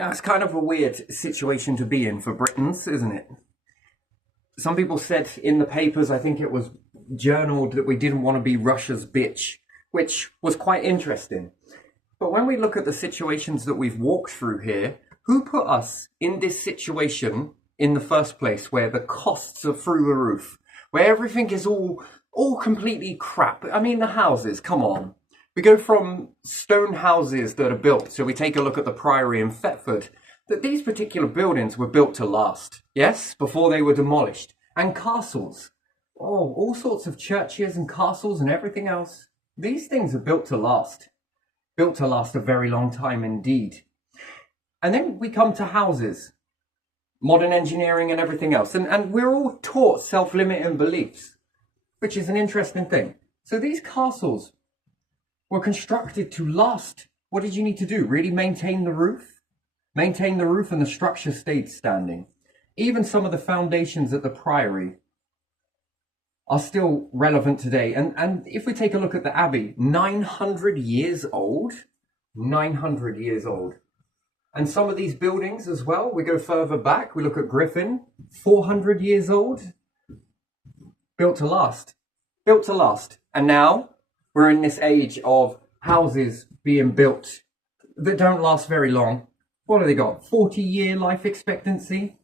Now, it's kind of a weird situation to be in for Britons, isn't it? Some people said in the papers, I think it was journaled, that we didn't want to be Russia's bitch, which was quite interesting. But when we look at the situations that we've walked through here, who put us in this situation in the first place, where the costs are through the roof, where everything is all completely crap? I mean, the houses, come on. We go from stone houses that are built, so we take a look at the Priory in Thetford, that these particular buildings were built to last, yes, before they were demolished. And castles, oh, all sorts of churches and castles and everything else. These things are built to last a very long time indeed. And then we come to houses, modern engineering and everything else, and we're all taught self-limiting beliefs, which is an interesting thing. So these castles were constructed to last. What did you need to do? Really maintain the roof? Maintain the roof and the structure stayed standing. Even some of the foundations at the Priory are still relevant today. And if we take a look at the Abbey, 900 years old, 900 years old. And some of these buildings as well, we go further back, we look at Griffin, 400 years old, built to last, built to last. And now we're in this age of houses being built that don't last very long. What have they got? 40-year life expectancy?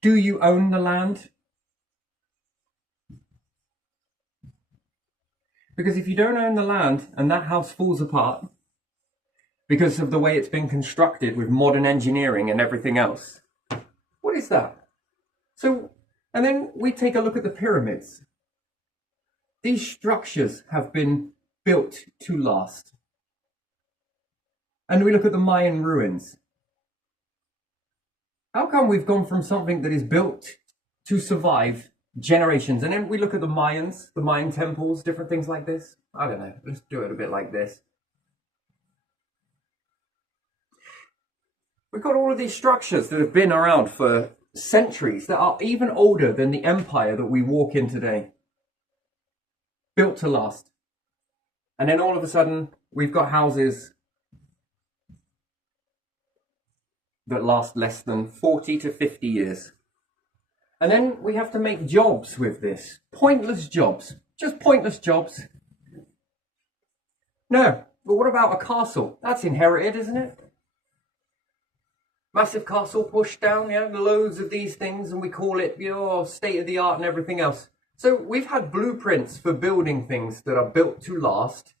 Do you own the land? Because if you don't own the land and that house falls apart because of the way it's been constructed with modern engineering and everything else, what is that? So, and then we take a look at the pyramids. These structures have been built to last. And we look at the Mayan ruins. How come we've gone from something that is built to survive generations? And then we look at the Mayans, the Mayan temples, different things like this. I don't know, let's do it a bit like this. We've got all of these structures that have been around for centuries, that are even older than the empire that we walk in today. Built to last. And then all of a sudden, we've got houses that last less than 40 to 50 years. And then we have to make jobs with this. Pointless jobs. Just pointless jobs. No, but what about a castle? That's inherited, isn't it? Massive castle pushed down, yeah, loads of these things, and we call it, state of the art and everything else. So we've had blueprints for building things that are built to last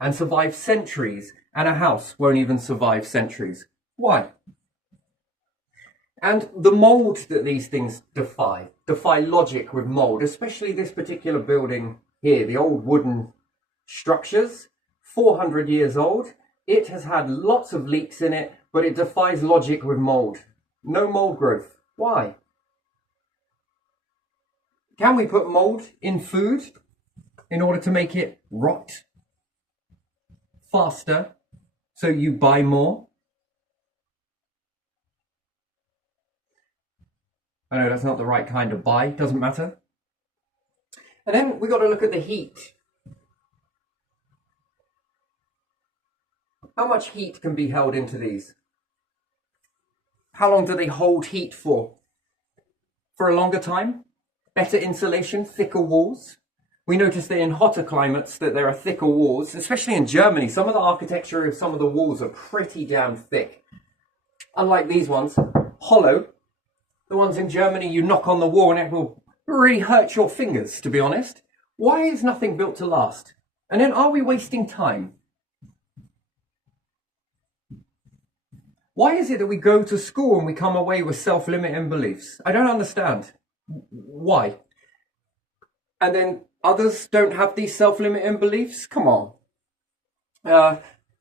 and survive centuries, and a house won't even survive centuries. Why? And the mold that these things defy logic with mold, especially this particular building here, the old wooden structures, 400 years old. It has had lots of leaks in it, but it defies logic with mold. No mold growth. Why? Can we put mold in food in order to make it rot faster so you buy more? I know that's not the right kind of buy, doesn't matter. And then we got to look at the heat. How much heat can be held into these? How long do they hold heat for? For a longer time? Better insulation, thicker walls? We notice that in hotter climates that there are thicker walls, especially in Germany. Some of the architecture of some of the walls are pretty damn thick. Unlike these ones, hollow. The ones in Germany, you knock on the wall and it will really hurt your fingers, to be honest. Why is nothing built to last? And then are we wasting time? Why is it that we go to school and we come away with self-limiting beliefs? I don't understand. Why? And then others don't have these self-limiting beliefs? Come on.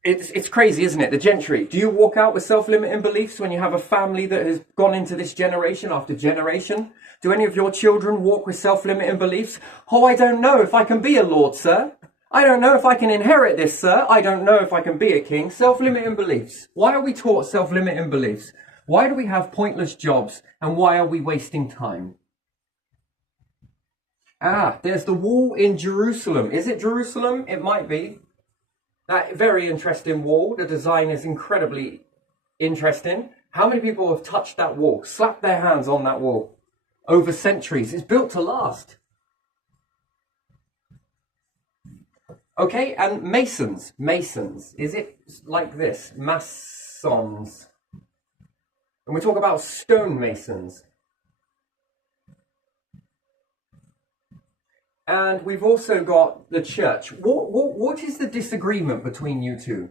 It's crazy, isn't it? The gentry. Do you walk out with self-limiting beliefs when you have a family that has gone into this generation after generation? Do any of your children walk with self-limiting beliefs? Oh, I don't know if I can be a lord, sir. I don't know if I can inherit this, sir. I don't know if I can be a king. Self-limiting beliefs. Why are we taught self-limiting beliefs? Why do we have pointless jobs? And why are we wasting time? There's the wall in Jerusalem. Is it Jerusalem? It might be. That very interesting wall. The design is incredibly Interesting. How many people have touched that wall, slapped their hands on that wall over centuries? It's built to last. Okay, and masons. Masons. Is it like this? Masons. And we talk about stonemasons. And we've also got the church. What is the disagreement between you two?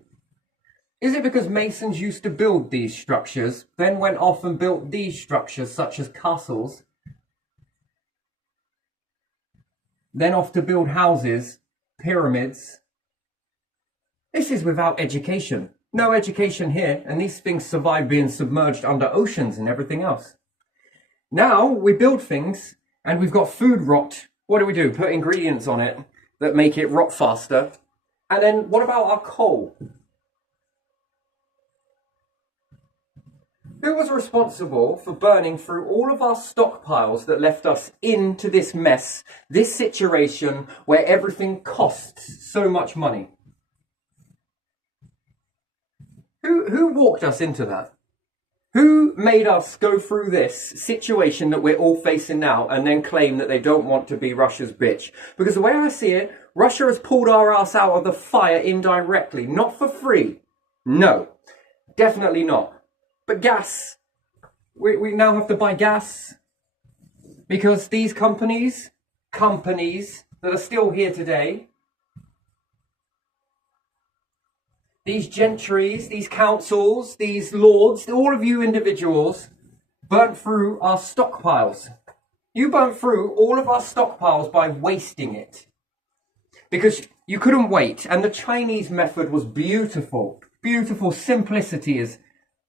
Is it because masons used to build these structures, then went off and built these structures, such as castles, then off to build houses, pyramids? This is without education. No education here, and these things survive being submerged under oceans and everything else. Now we build things, and we've got food rot. What do? Put ingredients on it that make it rot faster. And then what about our coal? Who was responsible for burning through all of our stockpiles that left us into this mess, this situation where everything costs so much money? Who walked us into that? Who made us go through this situation that we're all facing now and then claim that they don't want to be Russia's bitch? Because the way I see it, Russia has pulled our ass out of the fire indirectly, not for free. No, definitely not. But gas, we now have to buy gas because these companies that are still here today, these gentries, these councils, these lords, all of you individuals burnt through our stockpiles. You burnt through all of our stockpiles by wasting it because you couldn't wait. And the Chinese method was beautiful, beautiful. Simplicity is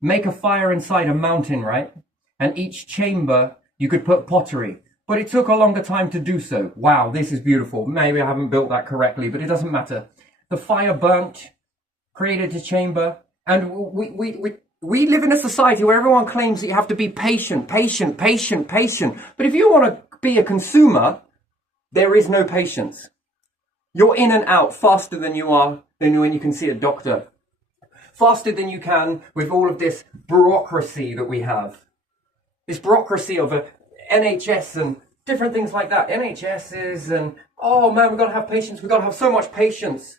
make a fire inside a mountain, right? And each chamber you could put pottery, but it took a longer time to do so. Wow, this is beautiful. Maybe I haven't built that correctly, but it doesn't matter. The fire burnt, created a chamber, and we live in a society where everyone claims that you have to be patient. But if you want to be a consumer, there is no patience. You're in and out faster than when you can see a doctor. Faster than you can with all of this bureaucracy that we have. This bureaucracy of a NHS and different things like that. NHSs and, oh man, we've got to have patience. We've got to have so much patience.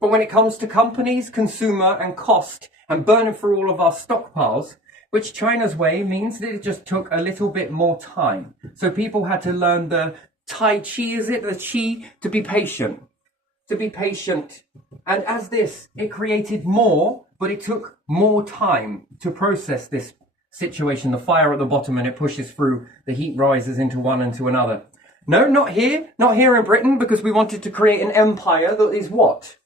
But when it comes to companies, consumer and cost and burning through all of our stockpiles, which China's way means that it just took a little bit more time. So people had to learn the Tai Chi, is it? The Chi, to be patient. To be patient. And as this, it created more, but it took more time to process this situation. The fire at the bottom, and it pushes through, the heat rises into one and to another. No, not here in Britain, because we wanted to create an empire that is what?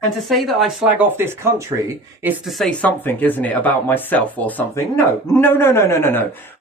And to say that I slag off this country is to say something, isn't it, about myself or something? No.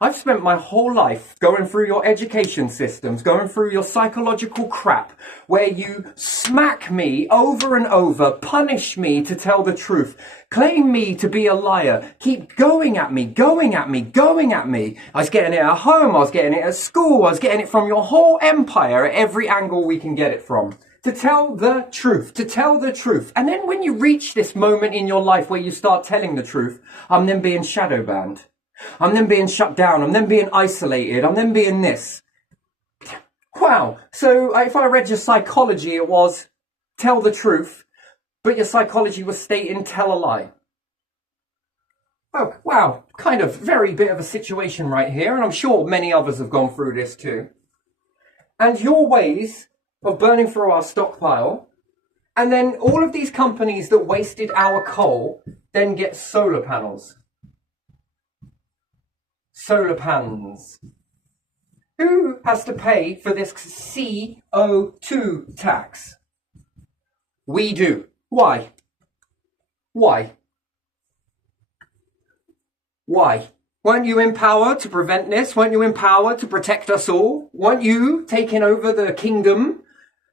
I've spent my whole life going through your education systems, going through your psychological crap, where you smack me over and over, punish me to tell the truth, claim me to be a liar, keep going at me. I was getting it at home, I was getting it at school, I was getting it from your whole empire at every angle we can get it from. To tell the truth. And then when you reach this moment in your life where you start telling the truth, I'm then being shadow banned. I'm then being shut down. I'm then being isolated. I'm then being this. Wow. So if I read your psychology, it was tell the truth, but your psychology was stating tell a lie. Oh, wow. Kind of very bit of a situation right here. And I'm sure many others have gone through this too. And your ways of burning through our stockpile, and then all of these companies that wasted our coal then get solar panels. Solar panels. Who has to pay for this CO2 tax? We do. Why? Weren't you in power to prevent this? Weren't you in power to protect us all? Weren't you taking over the kingdom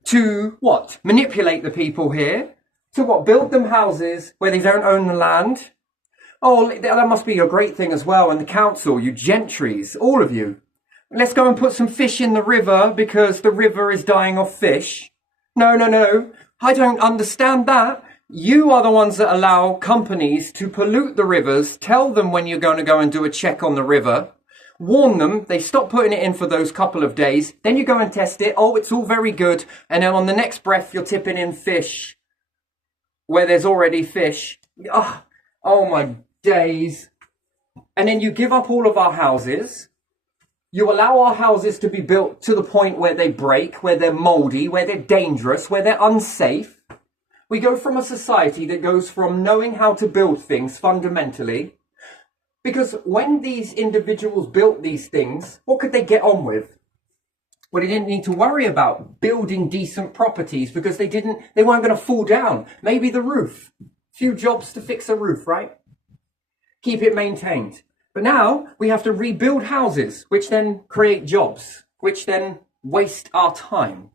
to what? Manipulate the people here? To what? Build them houses where they don't own the land? Oh, that must be a great thing as well. And the council, you gentries, all of you. Let's go and put some fish in the river because the river is dying of fish. No. I don't understand that. You are the ones that allow companies to pollute the rivers, tell them when you're going to go and do a check on the river, warn them, they stop putting it in for those couple of days, then you go and test it, oh, it's all very good, and then on the next breath you're tipping in fish where there's already fish. Oh my days. And then you give up all of our houses. You allow our houses to be built to the point where they break, where they're moldy, where they're dangerous, where they're unsafe. We go from a society that goes from knowing how to build things fundamentally, because when these individuals built these things, what could they get on with? Well, they didn't need to worry about building decent properties because they weren't going to fall down. Maybe the roof. Few jobs to fix a roof, right? Keep it maintained. But now we have to rebuild houses, which then create jobs, which then waste our time.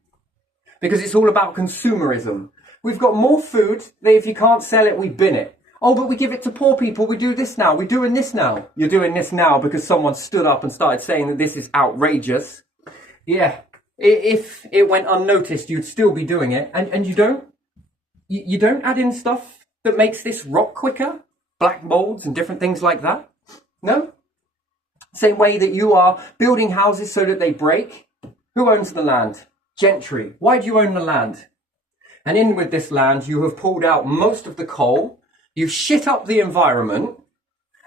Because it's all about consumerism. We've got more food that if you can't sell it, we bin it. Oh, but we give it to poor people. We do this now. We're doing this now. You're doing this now because someone stood up and started saying that this is outrageous. Yeah, if it went unnoticed, you'd still be doing it. And you don't add in stuff that makes this rot quicker? Black molds and different things like that? No? Same way that you are building houses so that they break. Who owns the land? Gentry. Why do you own the land? And in with this land, you have pulled out most of the coal. You've shit up the environment.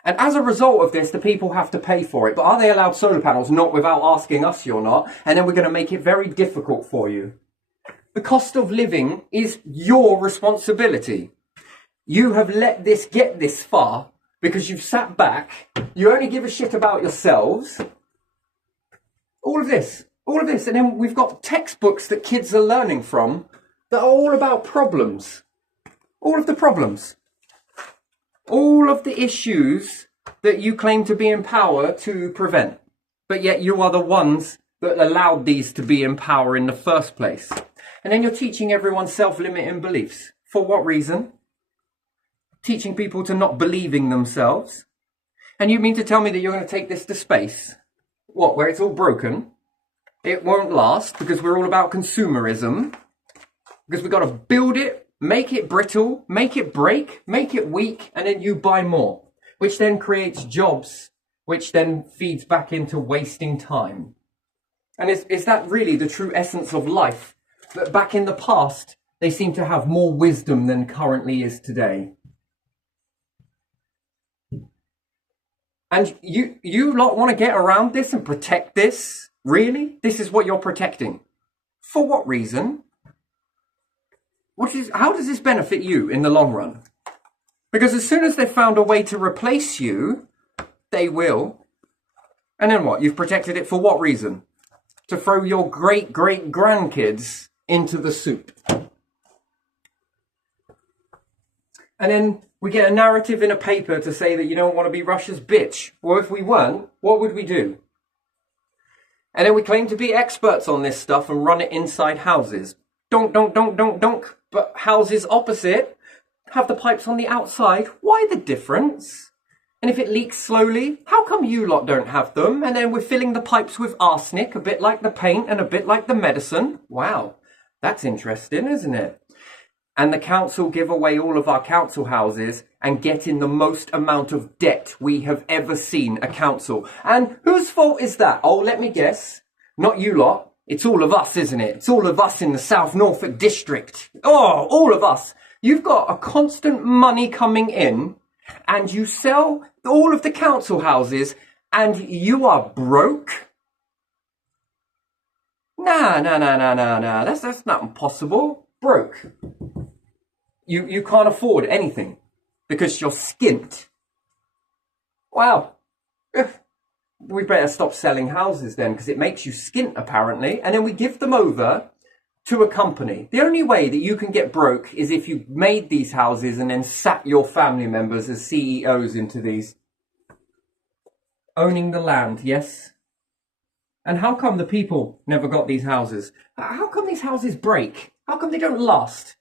And as a result of this, the people have to pay for it. But are they allowed solar panels? Not without asking us, you're not. And then we're going to make it very difficult for you. The cost of living is your responsibility. You have let this get this far because you've sat back. You only give a shit about yourselves. All of this. And then we've got textbooks that kids are learning from that are all about problems. All of the problems. All of the issues that you claim to be in power to prevent. But yet you are the ones that allowed these to be in power in the first place. And then you're teaching everyone self-limiting beliefs. For what reason? Teaching people to not believing themselves. And you mean to tell me that you're going to take this to space? What, where it's all broken? It won't last because we're all about consumerism. Because we've got to build it, make it brittle, make it break, make it weak, and then you buy more. Which then creates jobs, which then feeds back into wasting time. And is that really the true essence of life? That back in the past, they seem to have more wisdom than currently is today. And you lot want to get around this and protect this? Really? This is what you're protecting? For what reason? How does this benefit you in the long run? Because as soon as they've found a way to replace you, they will. And then what? You've protected it for what reason? To throw your great-great-grandkids into the soup. And then we get a narrative in a paper to say that you don't want to be Russia's bitch. Well, if we weren't, what would we do? And then we claim to be experts on this stuff and run it inside houses. Donk. But houses opposite have the pipes on the outside. Why the difference? And if it leaks slowly, how come you lot don't have them? And then we're filling the pipes with arsenic, a bit like the paint and a bit like the medicine. Wow, that's interesting, isn't it? And the council give away all of our council houses and get in the most amount of debt we have ever seen a council. And whose fault is that? Oh, let me guess. Not you lot. It's all of us, isn't it? It's all of us in the South Norfolk district. Oh, all of us. You've got a constant money coming in and you sell all of the council houses and you are broke? Nah. That's not impossible. Broke. You can't afford anything because you're skint. Wow. We better stop selling houses then because it makes you skint apparently. And then we give them over to a company. The only way that you can get broke is if you made these houses and then sat your family members as CEOs into these. Owning the land, yes? And how come the people never got these houses? How come these houses break? How come they don't last?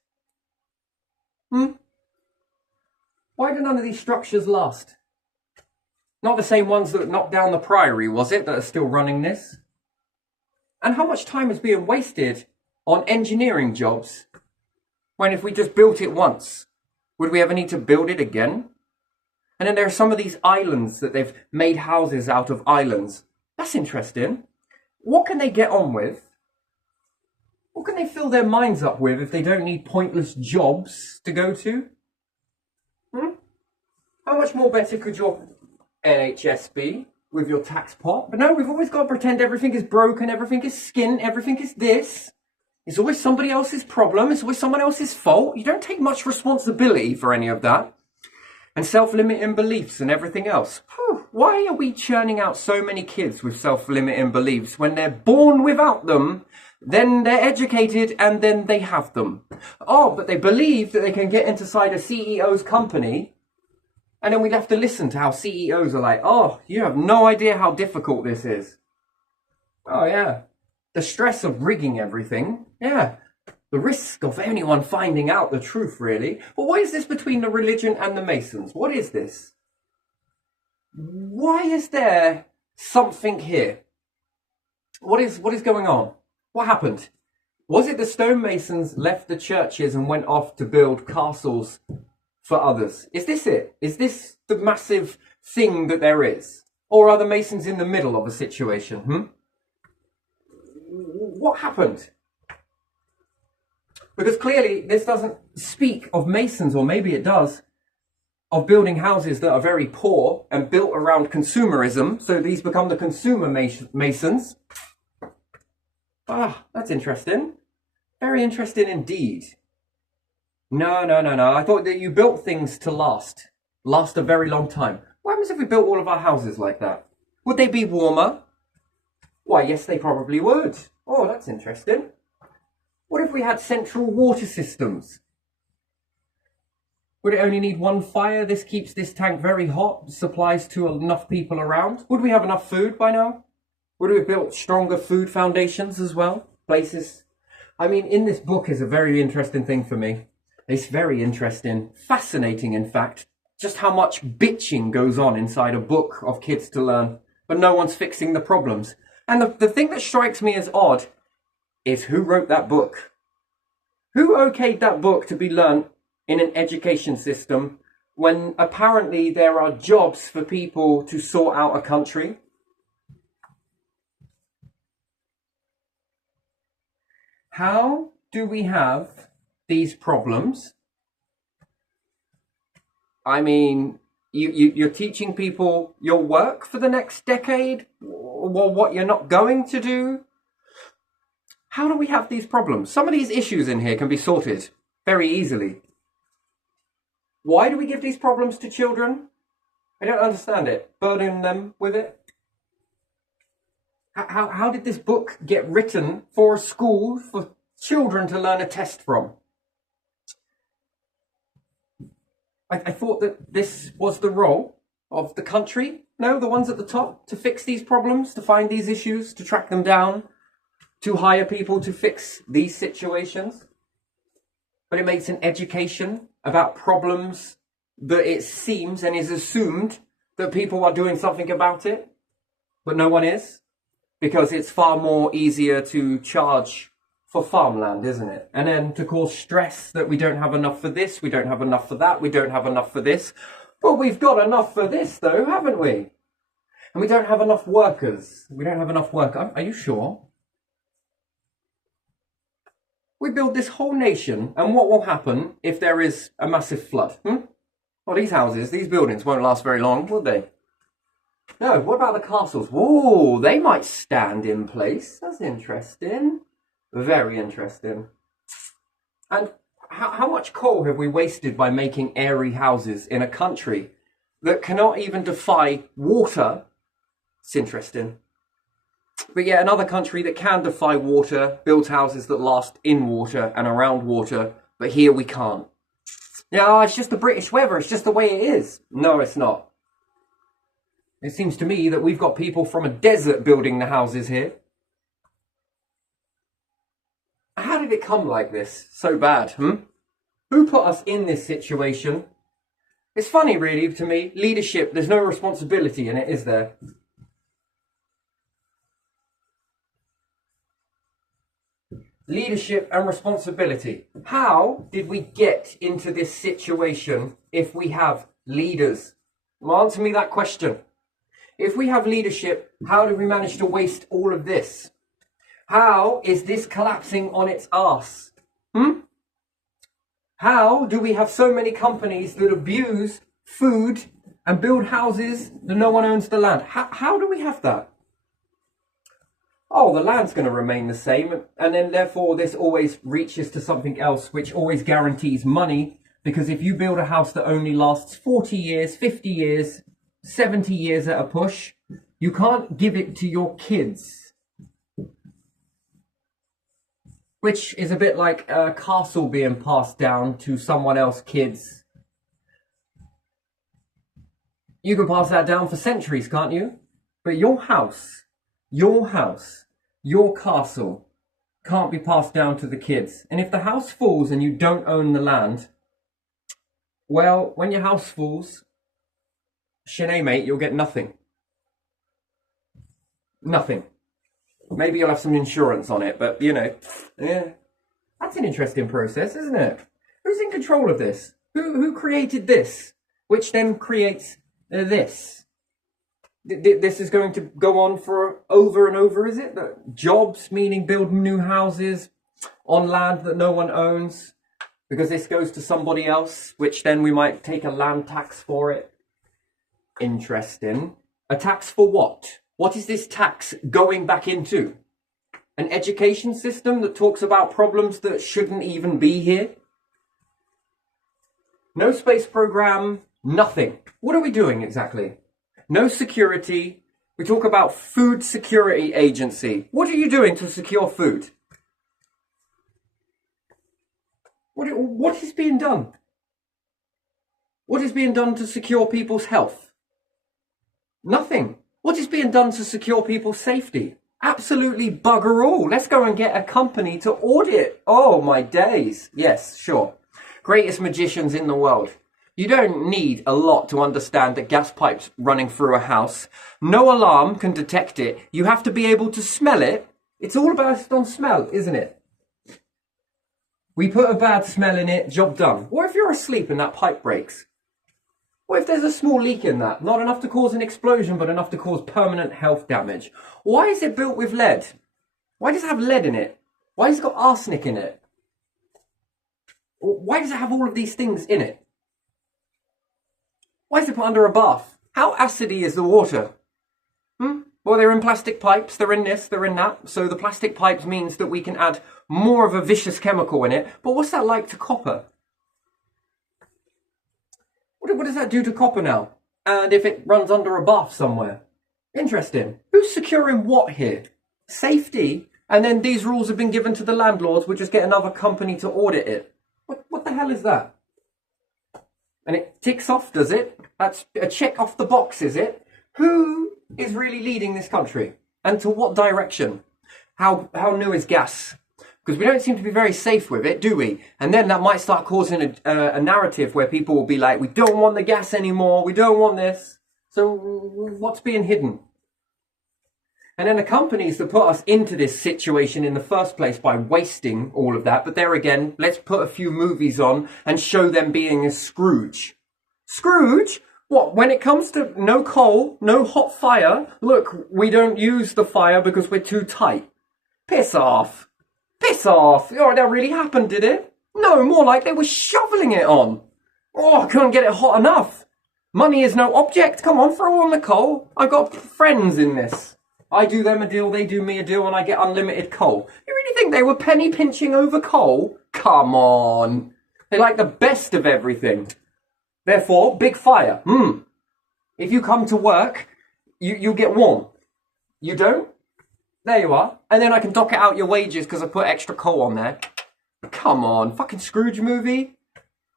Why do none of these structures last? Not the same ones that knocked down the Priory, was it, that are still running this? And how much time is being wasted on engineering jobs when if we just built it once, Would we ever need to build it again? And then there are some of these islands that they've made houses out of islands. That's interesting. What can they get on with? What can they fill their minds up with if they don't need pointless jobs to go to? How much more better could your NHS be with your tax pot? But no, we've always got to pretend everything is broken, everything is skin, everything is this. It's always somebody else's problem. It's always someone else's fault. You don't take much responsibility for any of that. And self-limiting beliefs and everything else. Why are we churning out so many kids with self-limiting beliefs when they're born without them, then they're educated and then they have them? Oh, but they believe that they can get inside a CEO's company, and then we have to listen to how CEOs are like, oh, you have no idea how difficult this is. Oh yeah, the stress of rigging everything, yeah. The risk of anyone finding out the truth, really. But what is this between the religion and the Masons? What is this? Why is there something here? What is going on? What happened? Was it the stonemasons left the churches and went off to build castles for others? Is this it? Is this the massive thing that there is? Or are the Masons in the middle of a situation? What happened? Because clearly this doesn't speak of Masons, or maybe it does, of building houses that are very poor and built around consumerism. So these become the consumer Masons. Ah, that's interesting. Very interesting indeed. No. I thought that you built things to last a very long time. What happens if we built all of our houses like that? Would they be warmer? Why, yes, they probably would. Oh, that's interesting. What if we had central water systems? Would it only need one fire? This keeps this tank very hot, supplies to enough people around. Would we have enough food by now? Would we have built stronger food foundations as well? Places. I mean, in this book is a very interesting thing for me. It's very interesting, fascinating in fact, just how much bitching goes on inside a book of kids to learn, but no one's fixing the problems. And the thing that strikes me as odd is who wrote that book? Who okayed that book to be learnt in an education system when apparently there are jobs for people to sort out a country? How do we have these problems? I mean, you're teaching people your work for the next decade, or what you're not going to do? How do we have these problems? Some of these issues in here can be sorted very easily. Why do we give these problems to children? I don't understand it. Burden them with it? How did this book get written for a school for children to learn a test from? I thought that this was the role of the country. No, the ones at the top, to fix these problems, to find these issues, to track them down, to hire people to fix these situations. But it makes an education about problems that it seems and is assumed that people are doing something about it, but no one is, because it's far more easier to charge for farmland, isn't it? And then to cause stress that we don't have enough for this, we don't have enough for that, we don't have enough for this. But we've got enough for this though, haven't we? And we don't have enough workers. We don't have enough work. Are you sure? We build this whole nation, and what will happen if there is a massive flood? Well, these houses, these buildings won't last very long, will they? No, what about the castles? Whoa, they might stand in place. That's interesting. Very interesting. And how much coal have we wasted by making airy houses in a country that cannot even defy water? It's interesting. But yet another country that can defy water builds houses that last in water and around water, but here we can't. Yeah, it's just the British weather, it's just the way it is. No, it's not. It seems to me that we've got people from a desert building the houses here. How did it come like this? So bad, Who put us in this situation? It's funny, really, to me. Leadership, there's no responsibility in it, is there? leadership and responsibility. How did we get into this situation if we have leaders? Answer me that question. If we have leadership, how did we manage to waste all of this? How is this collapsing on its arse? How do we have so many companies that abuse food and build houses that no one owns the land? How do we have that? Oh, the land's going to remain the same, and then therefore this always reaches to something else which always guarantees money, because if you build a house that only lasts 40 years, 50 years, 70 years at a push, you can't give it to your kids. Which is a bit like a castle being passed down to someone else's kids. You can pass that down for centuries, can't you? But your house, your castle can't be passed down to the kids. And if the house falls and you don't own the land, well, when your house falls, Shanae, mate, you'll get nothing. Nothing. Maybe you'll have some insurance on it, but, you know, yeah. That's an interesting process, isn't it? Who's in control of this? Who created this? Which then creates this? This is going to go on for over and over, is it? Jobs, meaning build new houses on land that no one owns, because this goes to somebody else, which then we might take a land tax for it. Interesting. A tax for what? What is this tax going back into? An education system that talks about problems that shouldn't even be here? No space program, nothing. What are we doing exactly? No security. We talk about food security agency. What are you doing to secure food? What is being done? What is being done to secure people's health? Nothing. What is being done to secure people's safety? Absolutely bugger all. Let's go and get a company to audit. Oh, my days. Yes, sure. Greatest magicians in the world. You don't need a lot to understand that gas pipes running through a house. No alarm can detect it. You have to be able to smell it. It's all based on smell, isn't it? We put a bad smell in it, job done. What if you're asleep and that pipe breaks? What if there's a small leak in that? Not enough to cause an explosion, but enough to cause permanent health damage. Why is it built with lead? Why does it have lead in it? Why has it got arsenic in it? Why does it have all of these things in it? Why is it put under a bath? How acidy is the water? Well, they're in plastic pipes, they're in this, they're in that. So the plastic pipes means that we can add more of a vicious chemical in it. But what's that like to copper? What does that do to copper now? And if it runs under a bath somewhere? Interesting. Who's securing what here? Safety? And then these rules have been given to the landlords. We'll just get another company to audit it. What the hell is that? And it ticks off, does it? That's a check off the box, is it? Who is really leading this country? And to what direction? How new is gas? Because we don't seem to be very safe with it, do we? And then that might start causing a narrative where people will be like, we don't want the gas anymore, we don't want this. So what's being hidden? And then the companies that put us into this situation in the first place by wasting all of that, but there again, let's put a few movies on and show them being a Scrooge. Scrooge? What, when it comes to no coal, no hot fire, look, we don't use the fire because we're too tight. Piss off. Piss off! Oh, that really happened, did it? No, more like they were shoveling it on. Oh, I couldn't get it hot enough. Money is no object. Come on, throw on the coal. I've got friends in this. I do them a deal, they do me a deal, and I get unlimited coal. You really think they were penny pinching over coal? Come on. They like the best of everything. Therefore, big fire. If you come to work, you get warm. You don't? There you are. And then I can dock it out your wages because I put extra coal on there. Come on, fucking Scrooge movie.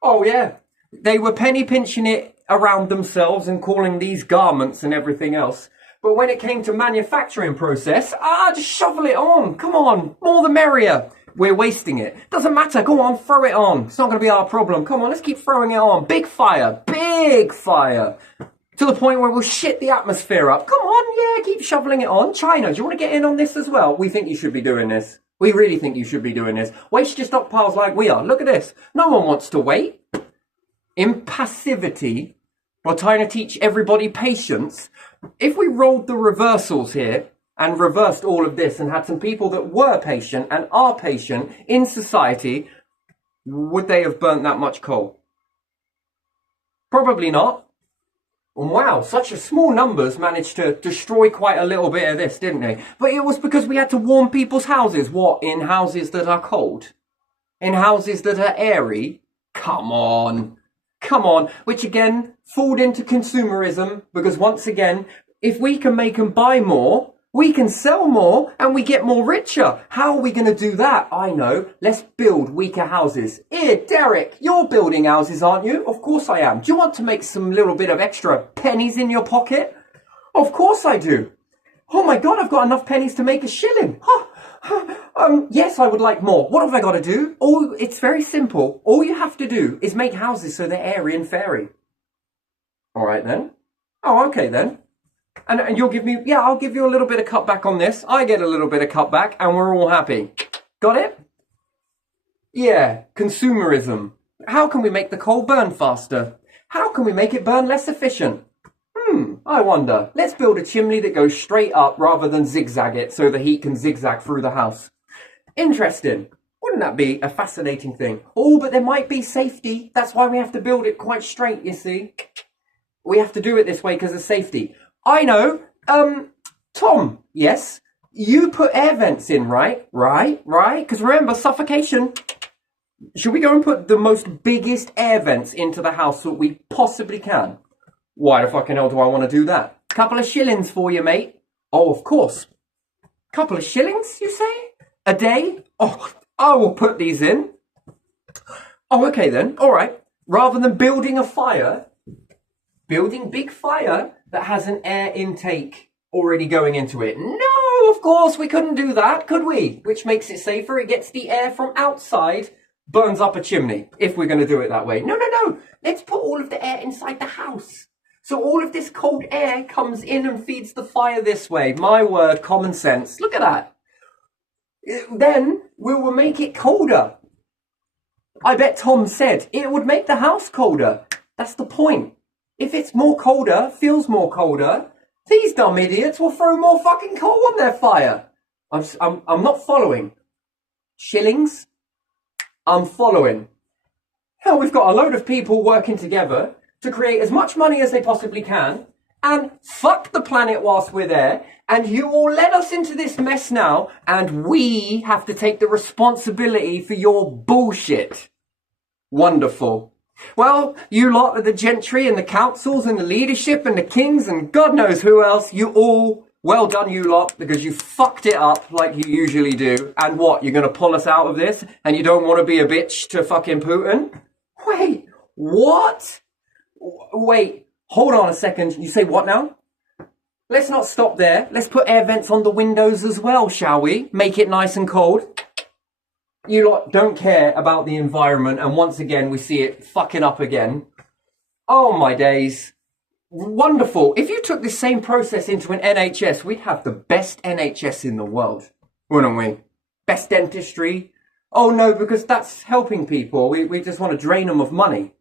Oh yeah. They were penny pinching it around themselves and calling these garments and everything else. But when it came to manufacturing process, just shovel it on. Come on, more the merrier. We're wasting it. Doesn't matter, go on, throw it on. It's not going to be our problem. Come on, let's keep throwing it on. Big fire, big fire. To the point where we'll shit the atmosphere up. Come on, yeah, keep shoveling it on. China, do you want to get in on this as well? We think you should be doing this. We really think you should be doing this. Waste your stockpiles like we are. Look at this. No one wants to wait. Impassivity. We're trying to teach everybody patience. If we rolled the reversals here and reversed all of this and had some people that were patient and are patient in society, would they have burnt that much coal? Probably not. Wow, such a small numbers managed to destroy quite a little bit of this, didn't they? But it was because we had to warm people's houses. What, in houses that are cold? In houses that are airy? Come on. Come on. Which again, fooled into consumerism, because once again, if we can make them buy more, we can sell more and we get more richer. How are we going to do that? I know. Let's build weaker houses. Here, Derek, you're building houses, aren't you? Of course I am. Do you want to make some little bit of extra pennies in your pocket? Of course I do. Oh my God, I've got enough pennies to make a shilling. Yes, I would like more. What have I got to do? Oh, it's very simple. All you have to do is make houses so they're airy and fairy. All right then. Oh, okay then. And you'll give me, yeah, I'll give you a little bit of cutback on this. I get a little bit of cutback and we're all happy. Got it? Yeah, consumerism. How can we make the coal burn faster? How can we make it burn less efficient? I wonder. Let's build a chimney that goes straight up rather than zigzag it so the heat can zigzag through the house. Interesting. Wouldn't that be a fascinating thing? Oh, but there might be safety. That's why we have to build it quite straight, you see. We have to do it this way because of safety. I know. Tom, yes, you put air vents in, right? Right? Because remember, suffocation. Should we go and put the most biggest air vents into the house that we possibly can? Why the fucking hell do I want to do that? Couple of shillings for you, mate. Oh, of course. Couple of shillings, you say? A day? Oh, I will put these in. Oh, okay then. All right. Rather than building a fire, building big fire that has an air intake already going into it. No, of course we couldn't do that, could we? Which makes it safer. It gets the air from outside, burns up a chimney, if we're going to do it that way. No. Let's put all of the air inside the house. So all of this cold air comes in and feeds the fire this way. My word, common sense. Look at that. Then we will make it colder. I bet Tom said it would make the house colder. That's the point. If it's more colder, feels more colder, these dumb idiots will throw more fucking coal on their fire. I'm not following. Shillings? I'm following. Hell, we've got a load of people working together to create as much money as they possibly can and fuck the planet whilst we're there. And you all led us into this mess now, and we have to take the responsibility for your bullshit. Wonderful. Well, you lot of the gentry and the councils and the leadership and the kings and God knows who else, you all, well done you lot, because you fucked it up like you usually do. And what, you're going to pull us out of this and you don't want to be a bitch to fucking Putin? Wait, what? Wait, hold on a second. You say what now? Let's not stop there. Let's put air vents on the windows as well, shall we? Make it nice and cold. You lot don't care about the environment, and once again we see it fucking up again. Oh my days. Wonderful. If you took this same process into an NHS, we'd have the best NHS in the world, wouldn't we? Best dentistry. Oh no, because that's helping people. We just want to drain them of money.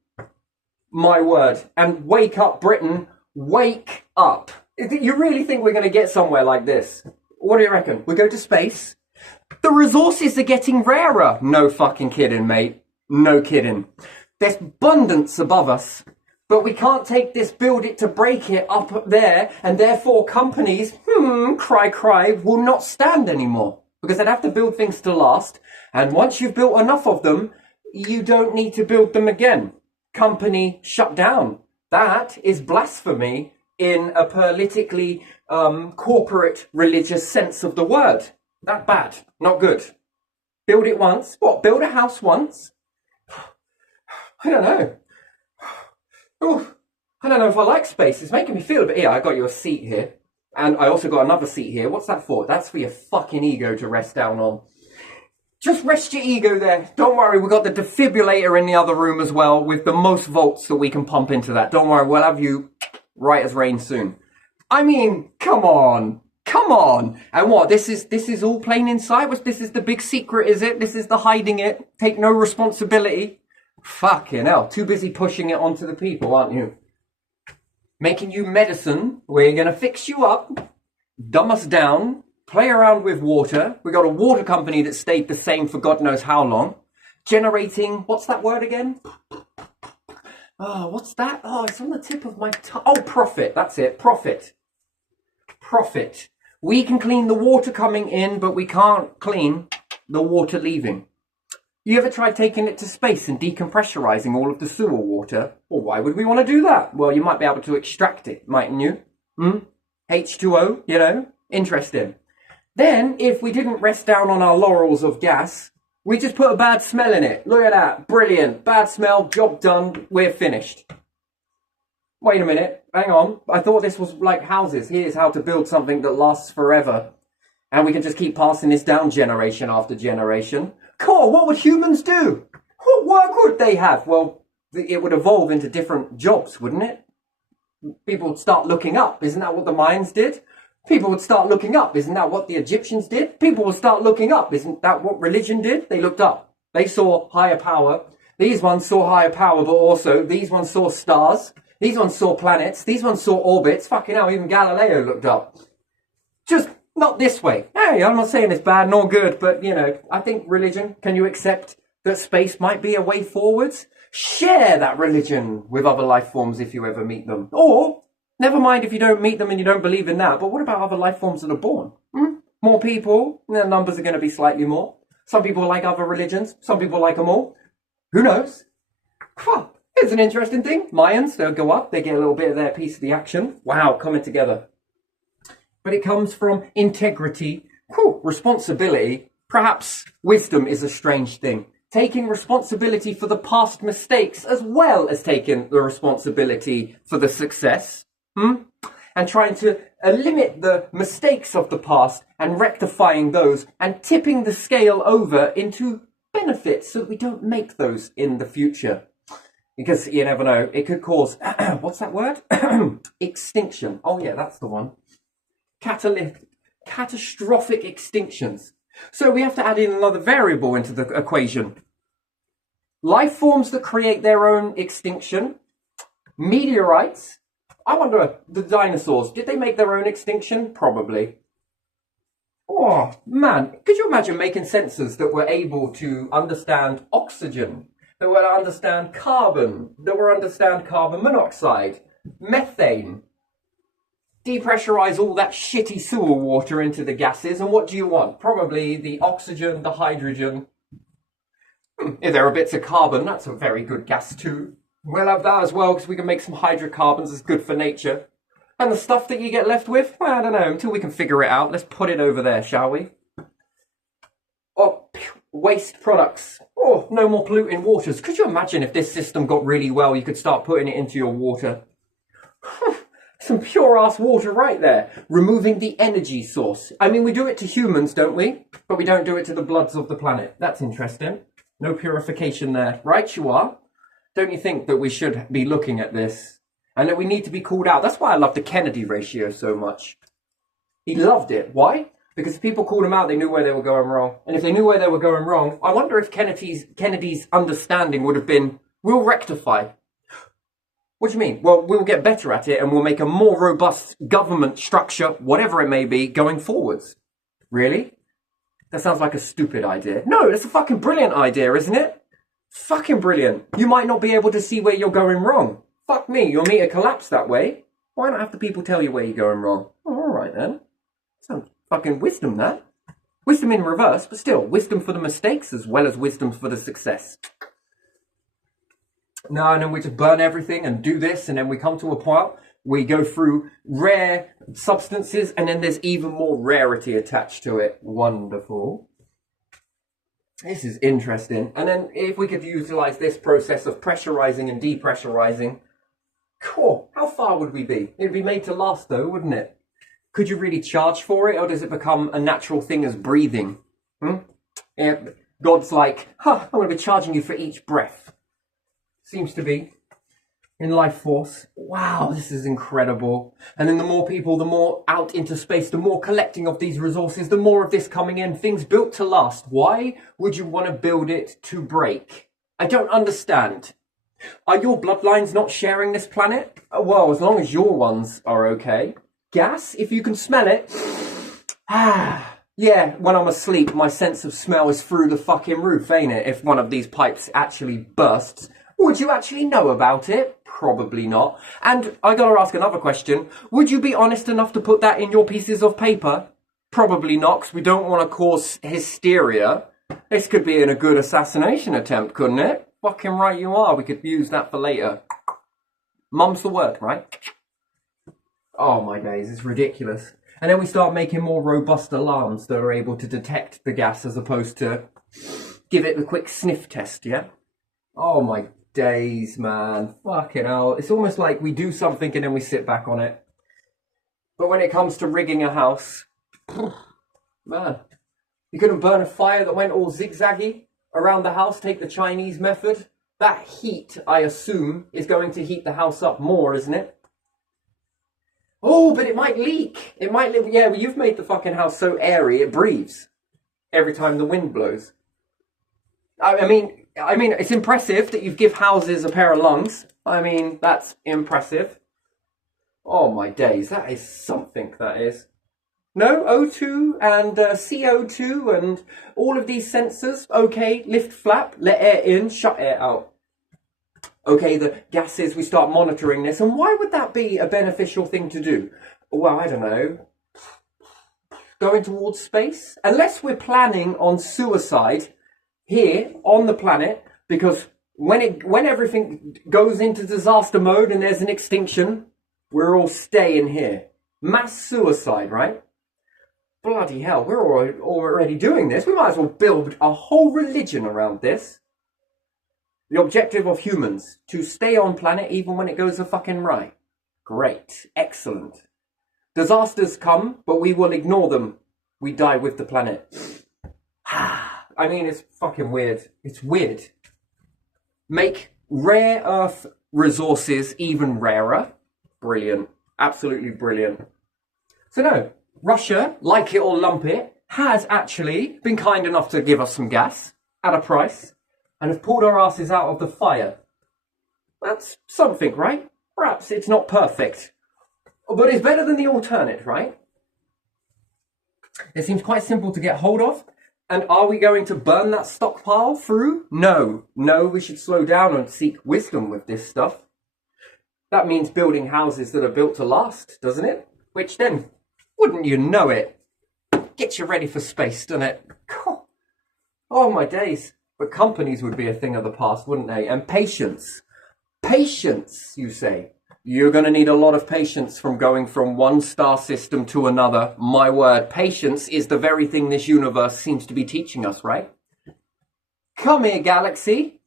My word. And wake up, Britain. Wake up. You really think we're going to get somewhere like this? What do you reckon? We go to space? The resources are getting rarer. No fucking kidding, mate. No kidding. There's abundance above us, but we can't take this, build it to break it up there, and therefore companies, cry, will not stand anymore, because they'd have to build things to last, and once you've built enough of them, you don't need to build them again. Company shut down. That is blasphemy in a politically corporate religious sense of the word. That bad. Not good. Build it once. What? Build a house once? I don't know. Oh, I don't know if I like space. It's making me feel a bit... Here, I got you a seat here. And I also got another seat here. What's that for? That's for your fucking ego to rest down on. Just rest your ego there. Don't worry, we've got the defibrillator in the other room as well with the most volts that we can pump into that. Don't worry, we'll have you right as rain soon. I mean, come on. Come on. And what, this is all plain in sight? This is the big secret, is it? This is the hiding it? Take no responsibility? Fucking hell. Too busy pushing it onto the people, aren't you? Making you medicine. We're going to fix you up. Dumb us down. Play around with water. We got a water company that stayed the same for God knows how long. Generating, what's that word again? Oh, what's that? Oh, it's on the tip of my tongue. Oh, profit. That's it. Profit. Profit. We can clean the water coming in, but we can't clean the water leaving. You ever tried taking it to space and decompressurizing all of the sewer water? Well, why would we want to do that? Well, you might be able to extract it, mightn't you? H2O, you know? Interesting. Then, if we didn't rest down on our laurels of gas, we just put a bad smell in it. Look at that. Brilliant. Bad smell, job done, we're finished. Wait a minute. Hang on. I thought this was like houses. Here's how to build something that lasts forever. And we can just keep passing this down generation after generation. Cool. What would humans do? What work would they have? Well, it would evolve into different jobs, wouldn't it? People would start looking up. Isn't that what the Mayans did? People would start looking up. Isn't that what the Egyptians did? People would start looking up. Isn't that what religion did? They looked up. They saw higher power. These ones saw higher power, but also these ones saw stars. These ones saw planets. These ones saw orbits. Fucking hell, even Galileo looked up. Just not this way. Hey, I'm not saying it's bad nor good, but, you know, I think religion, can you accept that space might be a way forwards? Share that religion with other life forms if you ever meet them. Or, never mind if you don't meet them and you don't believe in that, but what about other life forms that are born? More people, their numbers are going to be slightly more. Some people like other religions. Some people like them all. Who knows? It's an interesting thing. Mayans, they'll go up. They get a little bit of their piece of the action. Wow, coming together. But it comes from integrity, responsibility. Perhaps wisdom is a strange thing. Taking responsibility for the past mistakes as well as taking the responsibility for the success. And trying to limit the mistakes of the past and rectifying those and tipping the scale over into benefits so that we don't make those in the future. Because you never know, it could cause, what's that word? Extinction. Oh yeah, that's the one. Catastrophic extinctions. So we have to add in another variable into the equation. Life forms that create their own extinction. Meteorites. I wonder, the dinosaurs, did they make their own extinction? Probably. Oh, man. Could you imagine making sensors that were able to understand oxygen, that would understand carbon, that would understand carbon monoxide, methane, depressurize all that shitty sewer water into the gases, and what do you want? Probably the oxygen, the hydrogen. If there are bits of carbon, that's a very good gas too. We'll have that as well, because we can make some hydrocarbons that's good for nature. And the stuff that you get left with, well, I don't know, until we can figure it out. Let's put it over there, shall we? Oh, waste products. Oh, no more polluting waters. Could you imagine if this system got really well, you could start putting it into your water? Some pure-ass water right there. Removing the energy source. I mean, we do it to humans, don't we? But we don't do it to the bloods of the planet. That's interesting. No purification there. Right, you are. Don't you think that we should be looking at this? And that we need to be called out. That's why I love the Kennedy ratio so much. He loved it. Why? Because if people called him out, they knew where they were going wrong. And if they knew where they were going wrong, I wonder if Kennedy's understanding would have been, we'll rectify. What do you mean? Well, we'll get better at it and we'll make a more robust government structure, whatever it may be, going forwards. Really? That sounds like a stupid idea. No, it's a fucking brilliant idea, isn't it? Fucking brilliant. You might not be able to see where you're going wrong. Fuck me, your meter collapsed that way. Why not have the people tell you where you're going wrong? Oh, all right then. Sounds fucking wisdom, that. Wisdom in reverse, but still, wisdom for the mistakes as well as wisdom for the success. No, and then we just burn everything and do this, and then we come to a point, we go through rare substances, and then there's even more rarity attached to it. Wonderful. This is interesting. And then if we could utilize this process of pressurizing and depressurizing, cool, how far would we be? It'd be made to last though, wouldn't it? Could you really charge for it, or does it become a natural thing as breathing? Yeah, God's like, I'm going to be charging you for each breath. Seems to be. in life force. Wow, this is incredible. And then the more people, the more out into space, the more collecting of these resources, the more of this coming in. Things built to last. Why would you want to build it to break? I don't understand. Are your bloodlines not sharing this planet? Well, as long as your ones are okay. Gas, if you can smell it. Yeah, when I'm asleep, my sense of smell is through the fucking roof, ain't it? If one of these pipes actually bursts, would you actually know about it? Probably not. And I gotta ask another question. Would you be honest enough to put that in your pieces of paper? Probably not, because we don't want to cause hysteria. This could be a good assassination attempt, couldn't it? Fucking right you are. We could use that for later. Mum's the word, right? Oh my days, it's ridiculous. And then we start making more robust alarms that are able to detect the gas as opposed to give it the quick sniff test, yeah? Oh my days, man. Fucking hell. It's almost like we do something and then we sit back on it. But when it comes to rigging a house, man, you couldn't burn a fire that went all zigzaggy around the house, take the Chinese method. That heat, I assume, is going to heat the house up more, isn't it? Oh, but it might leak. It might leak. Yeah, well, you've made the fucking house so airy it breathes every time the wind blows. I mean, it's impressive that you give houses a pair of lungs. I mean, that's impressive. Oh my days, that is something, that is. No, O2 and CO2 and all of these sensors. Okay, lift flap, let air in, shut air out. Okay, the gases, we start monitoring this. And why would that be a beneficial thing to do? Well, I don't know. Going towards space? Unless we're planning on suicide here on the planet, because when everything goes into disaster mode and there's an extinction, we're all staying here. Mass suicide, right? Bloody hell, we're already doing this. We might as well build a whole religion around this. The objective of humans, to stay on planet even when it goes a fucking right. Great. Excellent. Disasters come, but we will ignore them. We die with the planet. I mean, it's fucking weird. It's weird. Make rare earth resources even rarer. Brilliant. Absolutely brilliant. So no, Russia, like it or lump it, has actually been kind enough to give us some gas at a price. And have pulled our asses out of the fire. That's something, right? Perhaps it's not perfect. But it's better than the alternate, right? It seems quite simple to get hold of. And are we going to burn that stockpile through? No. No, we should slow down and seek wisdom with this stuff. That means building houses that are built to last, doesn't it? Which then, wouldn't you know it, gets you ready for space, doesn't it? Oh my days. But companies would be a thing of the past, wouldn't they? And patience. Patience, you say. You're going to need a lot of patience from going from one star system to another. My word, patience is the very thing this universe seems to be teaching us, right? Come here, galaxy.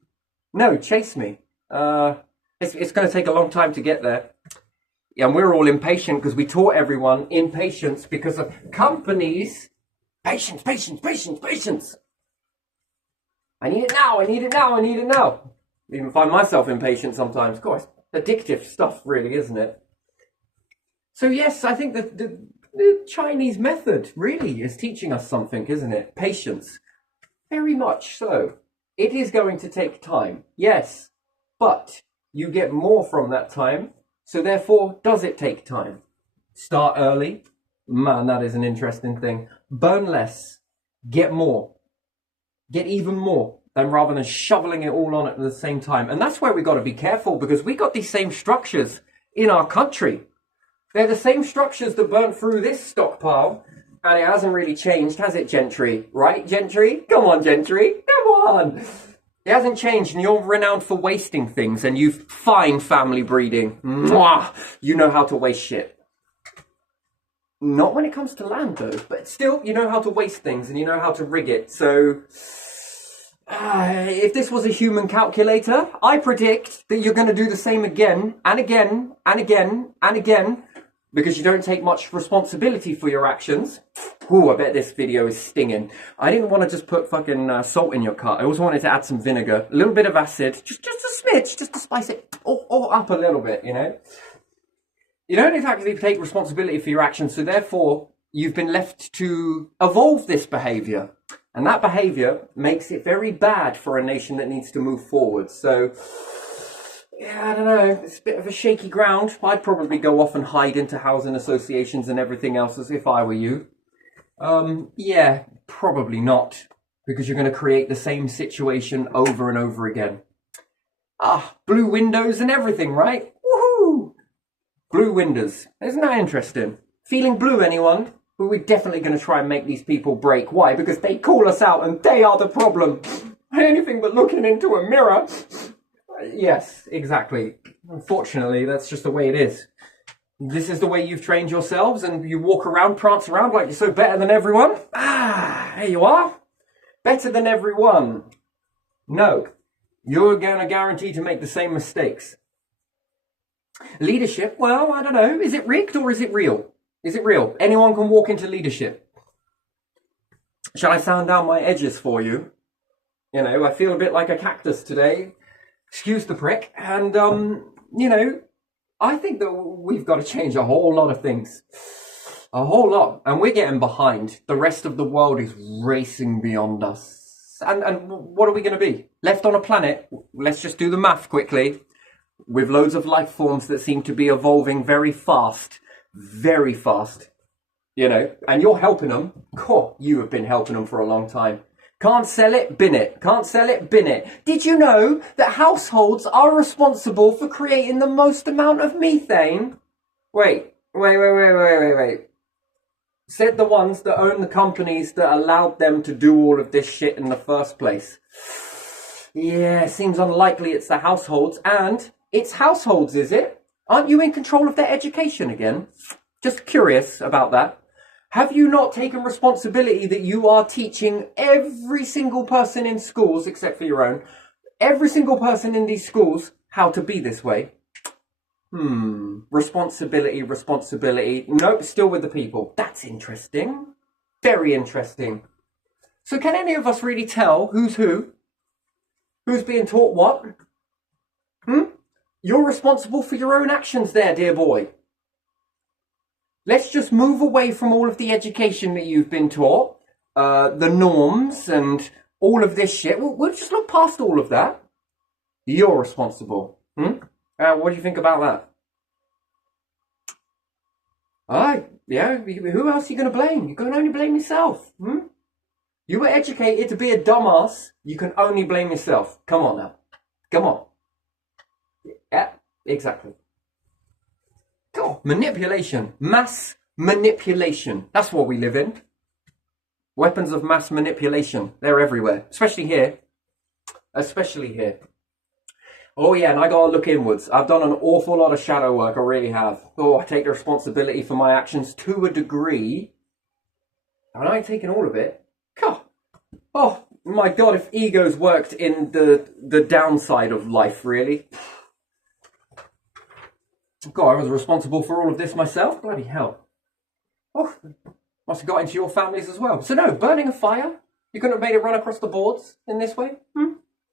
No, chase me. It's going to take a long time to get there. And we're all impatient because we taught everyone impatience because of companies. Patience, patience, patience, patience. I need it now, I need it now, I need it now. I even find myself impatient sometimes. Of course, addictive stuff, really, isn't it? So yes, I think that the Chinese method really is teaching us something, isn't it? Patience. Very much so. It is going to take time, yes. But you get more from that time. So therefore, does it take time? Start early. Man, that is an interesting thing. Burn less. Get more. Get even more than rather than shoveling it all on at the same time. And that's where we got to be careful because we got these same structures in our country. They're the same structures that burnt through this stockpile and it hasn't really changed, has it, Gentry? Right, Gentry? Come on, Gentry. Come on. It hasn't changed and you're renowned for wasting things and you fine family breeding. Mwah! You know how to waste shit. Not when it comes to land, though. But still, you know how to waste things and you know how to rig it. So, if this was a human calculator, I predict that you're going to do the same again and again and again and again because you don't take much responsibility for your actions. Ooh, I bet this video is stinging. I didn't want to just put fucking salt in your cut. I also wanted to add some vinegar, a little bit of acid, just a smidge, just to spice it all up a little bit, you know? You don't exactly take responsibility for your actions, so therefore you've been left to evolve this behavior. And that behavior makes it very bad for a nation that needs to move forward. So, yeah, I don't know, it's a bit of a shaky ground. I'd probably go off and hide into housing associations and everything else as if I were you. Yeah, probably not, because you're going to create the same situation over and over again. Blue windows and everything, right? Woohoo! Blue windows. Isn't that interesting? Feeling blue, anyone? Well, we're definitely going to try and make these people break. Why? Because they call us out and they are the problem. Anything but looking into a mirror. Yes, exactly. Unfortunately, that's just the way it is. This is the way you've trained yourselves, and you walk around, prance around like you're so better than everyone. There you are. Better than everyone. No, you're going to guarantee to make the same mistakes. Leadership, well, I don't know. Is it rigged or is it real? Is it real? Anyone can walk into leadership. Shall I sound down my edges for you? You know, I feel a bit like a cactus today. Excuse the prick. And, you know, I think that we've got to change a whole lot of things. A whole lot. And we're getting behind. The rest of the world is racing beyond us. And what are we going to be? Left on a planet, let's just do the math quickly, with loads of life forms that seem to be evolving very fast. Very fast. You know, and you're helping them. Cool, you have been helping them for a long time. Can't sell it, bin it. Can't sell it, bin it. Did you know that households are responsible for creating the most amount of methane? Wait. Said the ones that own the companies that allowed them to do all of this shit in the first place. Yeah, seems unlikely it's the households. And it's households, is it? Aren't you in control of their education again? Just curious about that. Have you not taken responsibility that you are teaching every single person in schools, except for your own, every single person in these schools how to be this way? Responsibility. Nope, still with the people. That's interesting. Very interesting. So can any of us really tell who's who? Who's being taught what? You're responsible for your own actions there, dear boy. Let's just move away from all of the education that you've been taught, the norms and all of this shit. We'll just look past all of that. You're responsible. What do you think about that? Yeah, who else are you going to blame? You can only blame yourself. You were educated to be a dumbass. You can only blame yourself. Come on now. Come on. Yeah, exactly. God, manipulation. Mass manipulation. That's what we live in. Weapons of mass manipulation. They're everywhere. Especially here. Especially here. Oh yeah, and I gotta look inwards. I've done an awful lot of shadow work, I really have. I take the responsibility for my actions to a degree. And I ain't taking all of it. God. Oh my God, if egos worked in the downside of life, really. God, I was responsible for all of this myself? Bloody hell. Must have got into your families as well. So no, burning a fire? You couldn't have made it run across the boards in this way?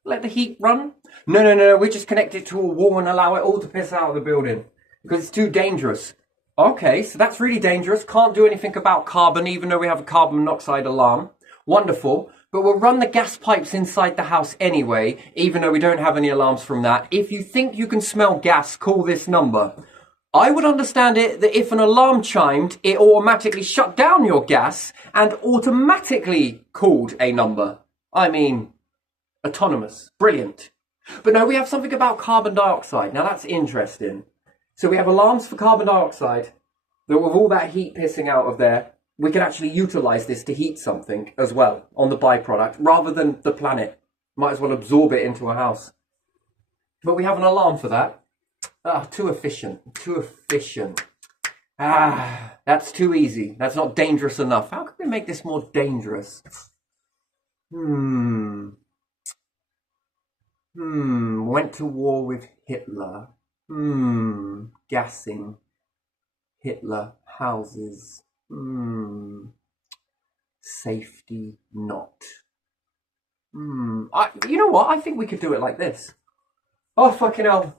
Let the heat run? No, we just connect it to a wall and allow it all to piss out of the building. Because it's too dangerous. Okay, so that's really dangerous. Can't do anything about carbon, even though we have a carbon monoxide alarm. Wonderful. But we'll run the gas pipes inside the house anyway, even though we don't have any alarms from that. If you think you can smell gas, call this number. I would understand it that if an alarm chimed, it automatically shut down your gas and automatically called a number. I mean, autonomous. Brilliant. But no, we have something about carbon dioxide. Now that's interesting. So we have alarms for carbon dioxide, that with all that heat pissing out of there, we can actually utilize this to heat something as well on the byproduct, rather than the planet. Might as well absorb it into a house. But we have an alarm for that. Too efficient. Too efficient. That's too easy. That's not dangerous enough. How can we make this more dangerous? Went to war with Hitler. Gassing. Hitler houses. Safety not. You know what? I think we could do it like this. Oh, fucking hell.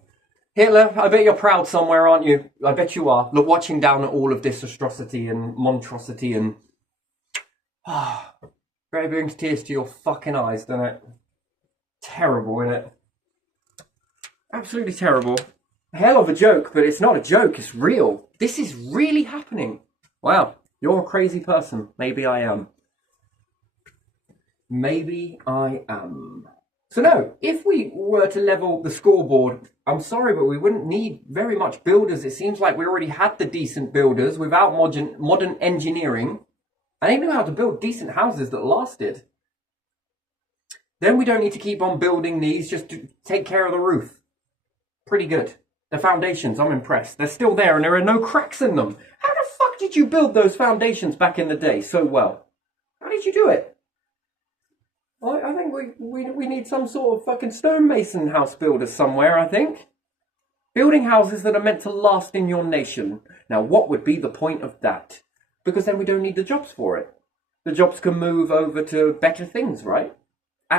Hitler, I bet you're proud somewhere, aren't you? I bet you are. Look, watching down at all of this atrocity and monstrosity and... Really brings tears to your fucking eyes, doesn't it? Terrible, isn't it? Absolutely terrible. Hell of a joke, but it's not a joke, it's real. This is really happening. Wow, you're a crazy person. Maybe I am. Maybe I am. So no, if we were to level the scoreboard, I'm sorry, but we wouldn't need very much builders. It seems like we already had the decent builders without modern engineering. And they knew how to build decent houses that lasted. Then we don't need to keep on building these just to take care of the roof. Pretty good. The foundations, I'm impressed. They're still there and there are no cracks in them. How the fuck did you build those foundations back in the day so well? How did you do it? Well, I think we need some sort of fucking stonemason house builders somewhere, I think. Building houses that are meant to last in your nation. Now, what would be the point of that? Because then we don't need the jobs for it. The jobs can move over to better things, right?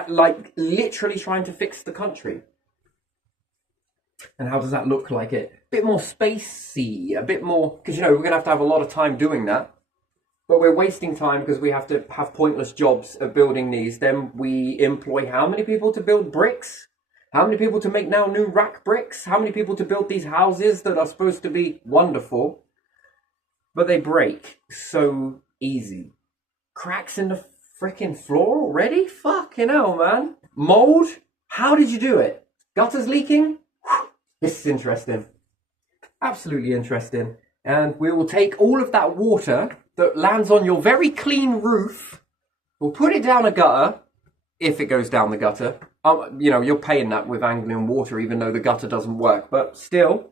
Like literally trying to fix the country. And how does that look like it? A bit more spacey, a bit more... Because, you know, we're going to have a lot of time doing that. But we're wasting time because we have to have pointless jobs of building these. Then we employ how many people to build bricks? How many people to make now new rack bricks? How many people to build these houses that are supposed to be wonderful? But they break so easy. Cracks in the freaking floor already? Fucking hell, man. Mold? How did you do it? Gutters leaking? This is interesting. Absolutely interesting. And we will take all of that water that lands on your very clean roof. We'll put it down a gutter, if it goes down the gutter. You know, you're paying that with Anglian water, even though the gutter doesn't work. But still,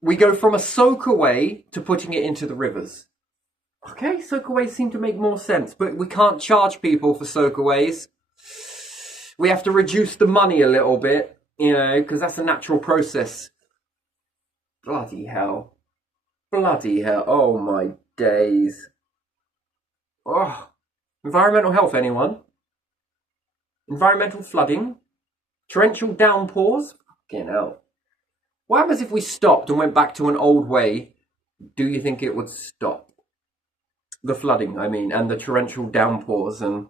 we go from a soakaway to putting it into the rivers. Okay, soakaways seem to make more sense, but we can't charge people for soakaways. We have to reduce the money a little bit, you know, because that's a natural process. Bloody hell. Bloody hell. Oh my days. Oh. Environmental health, anyone? Environmental flooding? Torrential downpours? Fucking hell. What happens if we stopped and went back to an old way? Do you think it would stop? The flooding, I mean, and the torrential downpours and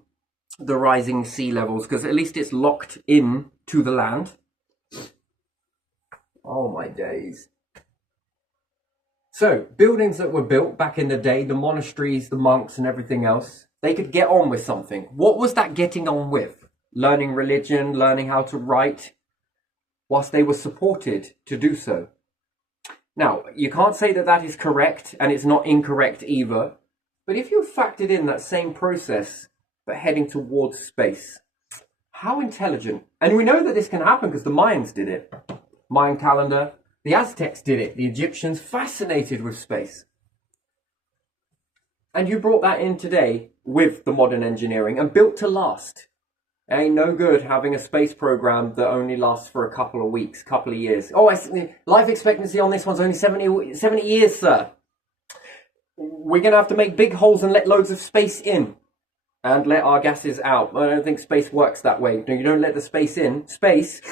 the rising sea levels, because at least it's locked in to the land. Oh my days. So, buildings that were built back in the day, the monasteries, the monks and everything else, they could get on with something. What was that getting on with? Learning religion, learning how to write, whilst they were supported to do so. Now, you can't say that that is correct, and it's not incorrect either, but if you factored in that same process, but heading towards space, how intelligent. And we know that this can happen because the Mayans did it. Mayan calendar. The Aztecs did it. The Egyptians, fascinated with space. And you brought that in today with the modern engineering and built to last. It ain't no good having a space program that only lasts for a couple of weeks, couple of years. Oh, life expectancy on this one's only 70 years, sir. We're going to have to make big holes and let loads of space in and let our gases out. I don't think space works that way. No, you don't let the space in. Space...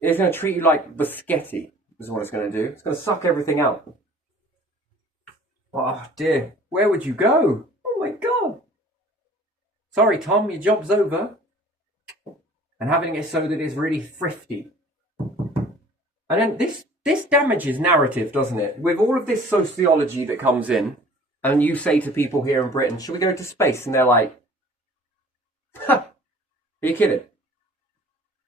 It's going to treat you like biscotti, is what it's going to do. It's going to suck everything out. Oh, dear. Where would you go? Oh, my God. Sorry, Tom, your job's over. And having it so that it's really thrifty. And then this damages narrative, doesn't it? With all of this sociology that comes in, and you say to people here in Britain, should we go to space? And they're like, ha, are you kidding?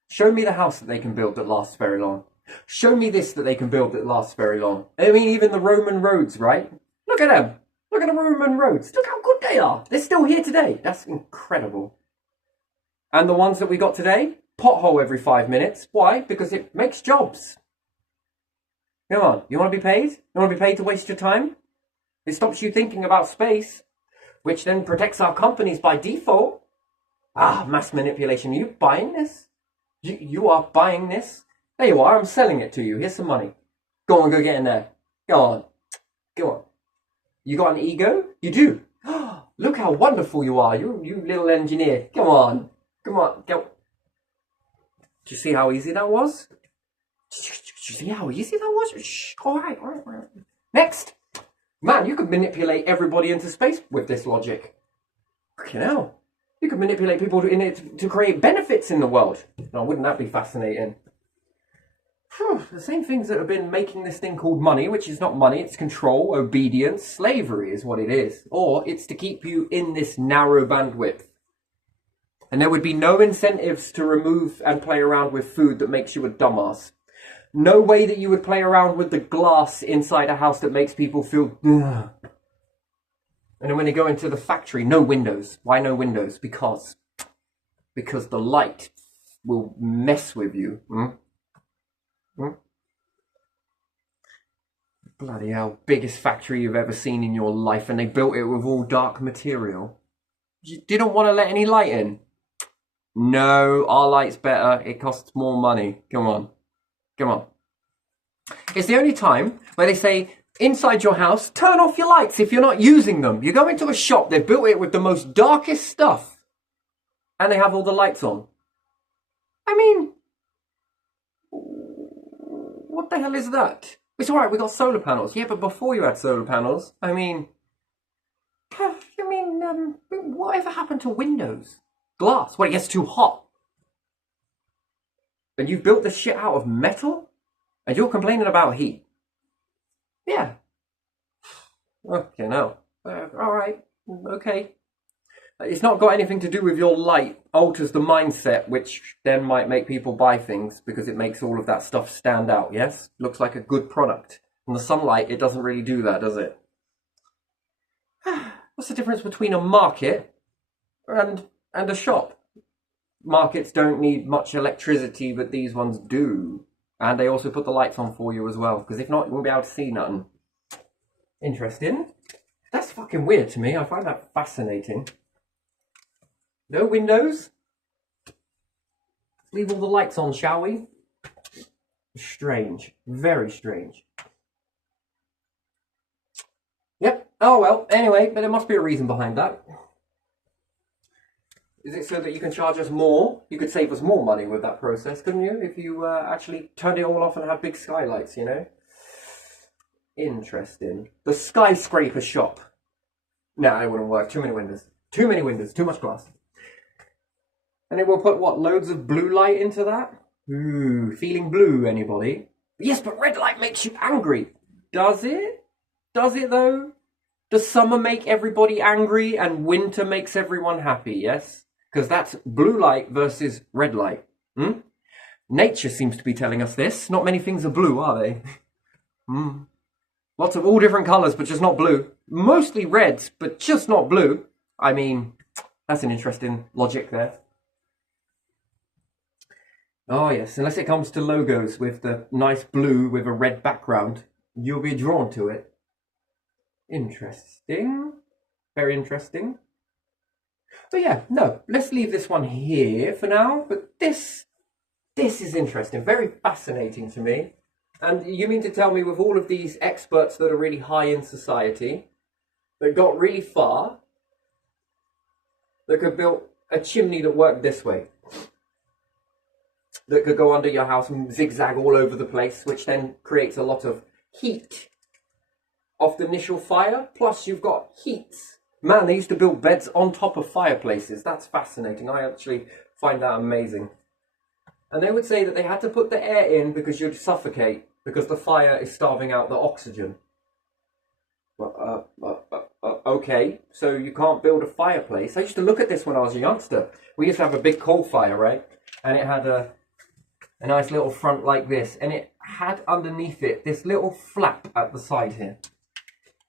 Show me the house that they can build that lasts very long. Show me this that they can build that lasts very long. I mean, even the Roman roads, right? Look at them. Look at the Roman roads. Look how good they are. They're still here today. That's incredible. And the ones that we got today, pothole every 5 minutes. Why? Because it makes jobs. Come on. You want to be paid? You want to be paid to waste your time? It stops you thinking about space, which then protects our companies by default. Ah, mass manipulation. Are you buying this? You are buying this? There you are, I'm selling it to you. Here's some money. Go on, go get in there. Go on. Go on. You got an ego? You do. Look how wonderful you are, you little engineer. Come on. Come on. Go. Do you see how easy that was? Did you see how easy that was? Shh. All right. Next. Man, you could manipulate everybody into space with this logic. Fucking hell. You could manipulate people in it to create benefits in the world. Now, wouldn't that be fascinating? The same things that have been making this thing called money, which is not money, it's control, obedience, slavery is what it is. Or it's to keep you in this narrow bandwidth. And there would be no incentives to remove and play around with food that makes you a dumbass. No way that you would play around with the glass inside a house that makes people feel... Ugh. And then when they go into the factory, no windows. Why no windows? Because the light will mess with you. Bloody hell, biggest factory you've ever seen in your life, and they built it with all dark material. You didn't want to let any light in. No, our light's better. It costs more money. Come on. It's the only time where they say, inside your house, turn off your lights if you're not using them. You go into a shop, they've built it with the most darkest stuff, and they have all the lights on. I mean, what the hell is that? It's alright, we got solar panels. Yeah, but before you had solar panels, whatever happened to windows? Glass, when it gets too hot. And you've built this shit out of metal? And you're complaining about heat? Yeah. Okay, no. Alright, okay. It's not got anything to do with your light alters the mindset, which then might make people buy things because it makes all of that stuff stand out, yes? Looks like a good product. In the sunlight, it doesn't really do that, does it? What's the difference between a market and a shop? Markets don't need much electricity, but these ones do. And they also put the lights on for you as well, because if not, you won't be able to see nothing. Interesting. That's fucking weird to me. I find that fascinating. No windows? Leave all the lights on, shall we? Strange. Very strange. Yep. Oh well, anyway, but there must be a reason behind that. Is it so that you can charge us more? You could save us more money with that process, couldn't you? If you actually turned it all off and had big skylights, you know? Interesting. The skyscraper shop. No, it wouldn't work. Too many windows. Too many windows. Too much glass. And it will put, what, loads of blue light into that? Ooh, feeling blue, anybody? Yes, but red light makes you angry. Does it? Does it, though? Does summer make everybody angry and winter makes everyone happy, yes? Because that's blue light versus red light. Nature seems to be telling us this. Not many things are blue, are they? Lots of all different colours, but just not blue. Mostly reds, but just not blue. I mean, that's an interesting logic there. Oh yes, unless it comes to logos with the nice blue with a red background, you'll be drawn to it. Interesting. Very interesting. But yeah, no, let's leave this one here for now. But this is interesting, very fascinating to me. And you mean to tell me with all of these experts that are really high in society, that got really far, that could build a chimney that worked this way, that could go under your house and zigzag all over the place, which then creates a lot of heat off the initial fire, plus you've got heat. Man, they used to build beds on top of fireplaces. That's fascinating. I actually find that amazing. And they would say that they had to put the air in because you'd suffocate, because the fire is starving out the oxygen. Okay, so you can't build a fireplace. I used to look at this when I was a youngster. We used to have a big coal fire, right? And it had a nice little front like this, and it had underneath it this little flap at the side here.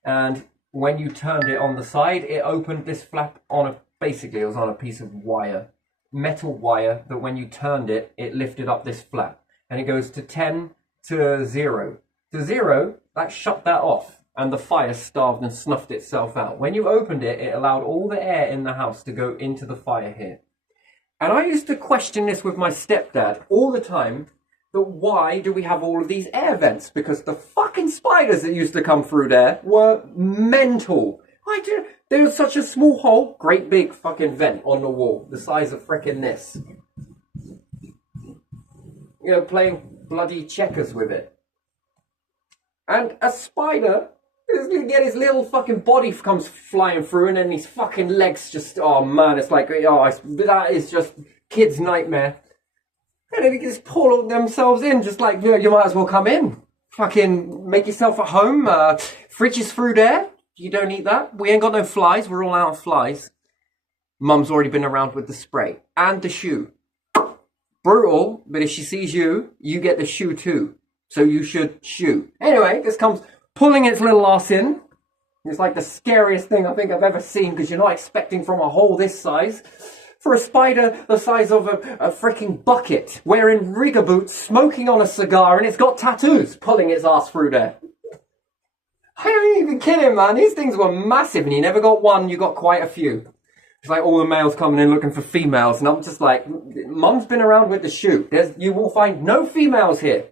And when you turned it on the side, it opened this flap on basically it was on a piece of wire, metal wire, that when you turned it, it lifted up this flap. And it goes to 10 to 0. To 0, that shut that off, and the fire starved and snuffed itself out. When you opened it, it allowed all the air in the house to go into the fire here. And I used to question this with my stepdad all the time, But why do we have all of these air vents? Because the fucking spiders that used to come through there were mental. There was such a small hole, great big fucking vent on the wall, the size of frickin' this. You know, playing bloody checkers with it. And a spider, his little fucking body comes flying through, and then his fucking legs just, oh man, it's like, that is just kid's nightmare. And then they just pull themselves in, just like, you might as well come in. Fucking make yourself at home. Fridge is through there. You don't eat that. We ain't got no flies. We're all out of flies. Mum's already been around with the spray and the shoe. Brutal, but if she sees you, you get the shoe too. So you should shoe. Anyway, this comes pulling its little ass in. It's like the scariest thing I think I've ever seen, because you're not expecting from a hole this size. For a spider the size of a freaking bucket, wearing rigger boots, smoking on a cigar, and it's got tattoos pulling its ass through there. I ain't even kidding, man. These things were massive, and you never got one, you got quite a few. It's like all the males coming in looking for females, and I'm just like, Mum's been around with the shoe. You will find no females here.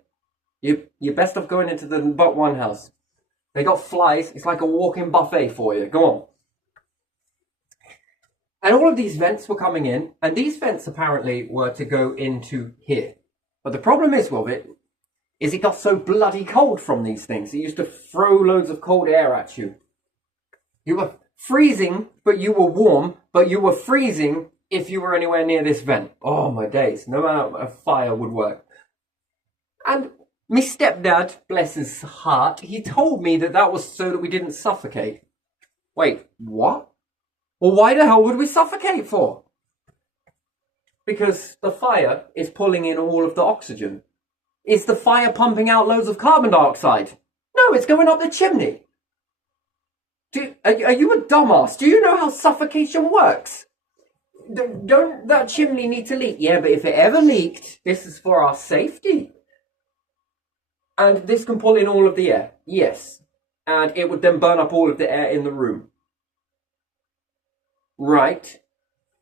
You're best off going into the but one house. They got flies. It's like a walking buffet for you. Go on. And all of these vents were coming in, and these vents apparently were to go into here. But the problem is with it, is it got so bloody cold from these things. It used to throw loads of cold air at you. You were freezing, but you were warm, but you were freezing if you were anywhere near this vent. Oh my days, no matter a fire would work. And my stepdad, bless his heart, he told me that was so that we didn't suffocate. Wait, what? Well, why the hell would we suffocate for? Because the fire is pulling in all of the oxygen. Is the fire pumping out loads of carbon dioxide? No, it's going up the chimney. Are you a dumbass? Do you know how suffocation works? Don't that chimney need to leak? Yeah, but if it ever leaked, this is for our safety. And this can pull in all of the air. Yes. And it would then burn up all of the air in the room. Right.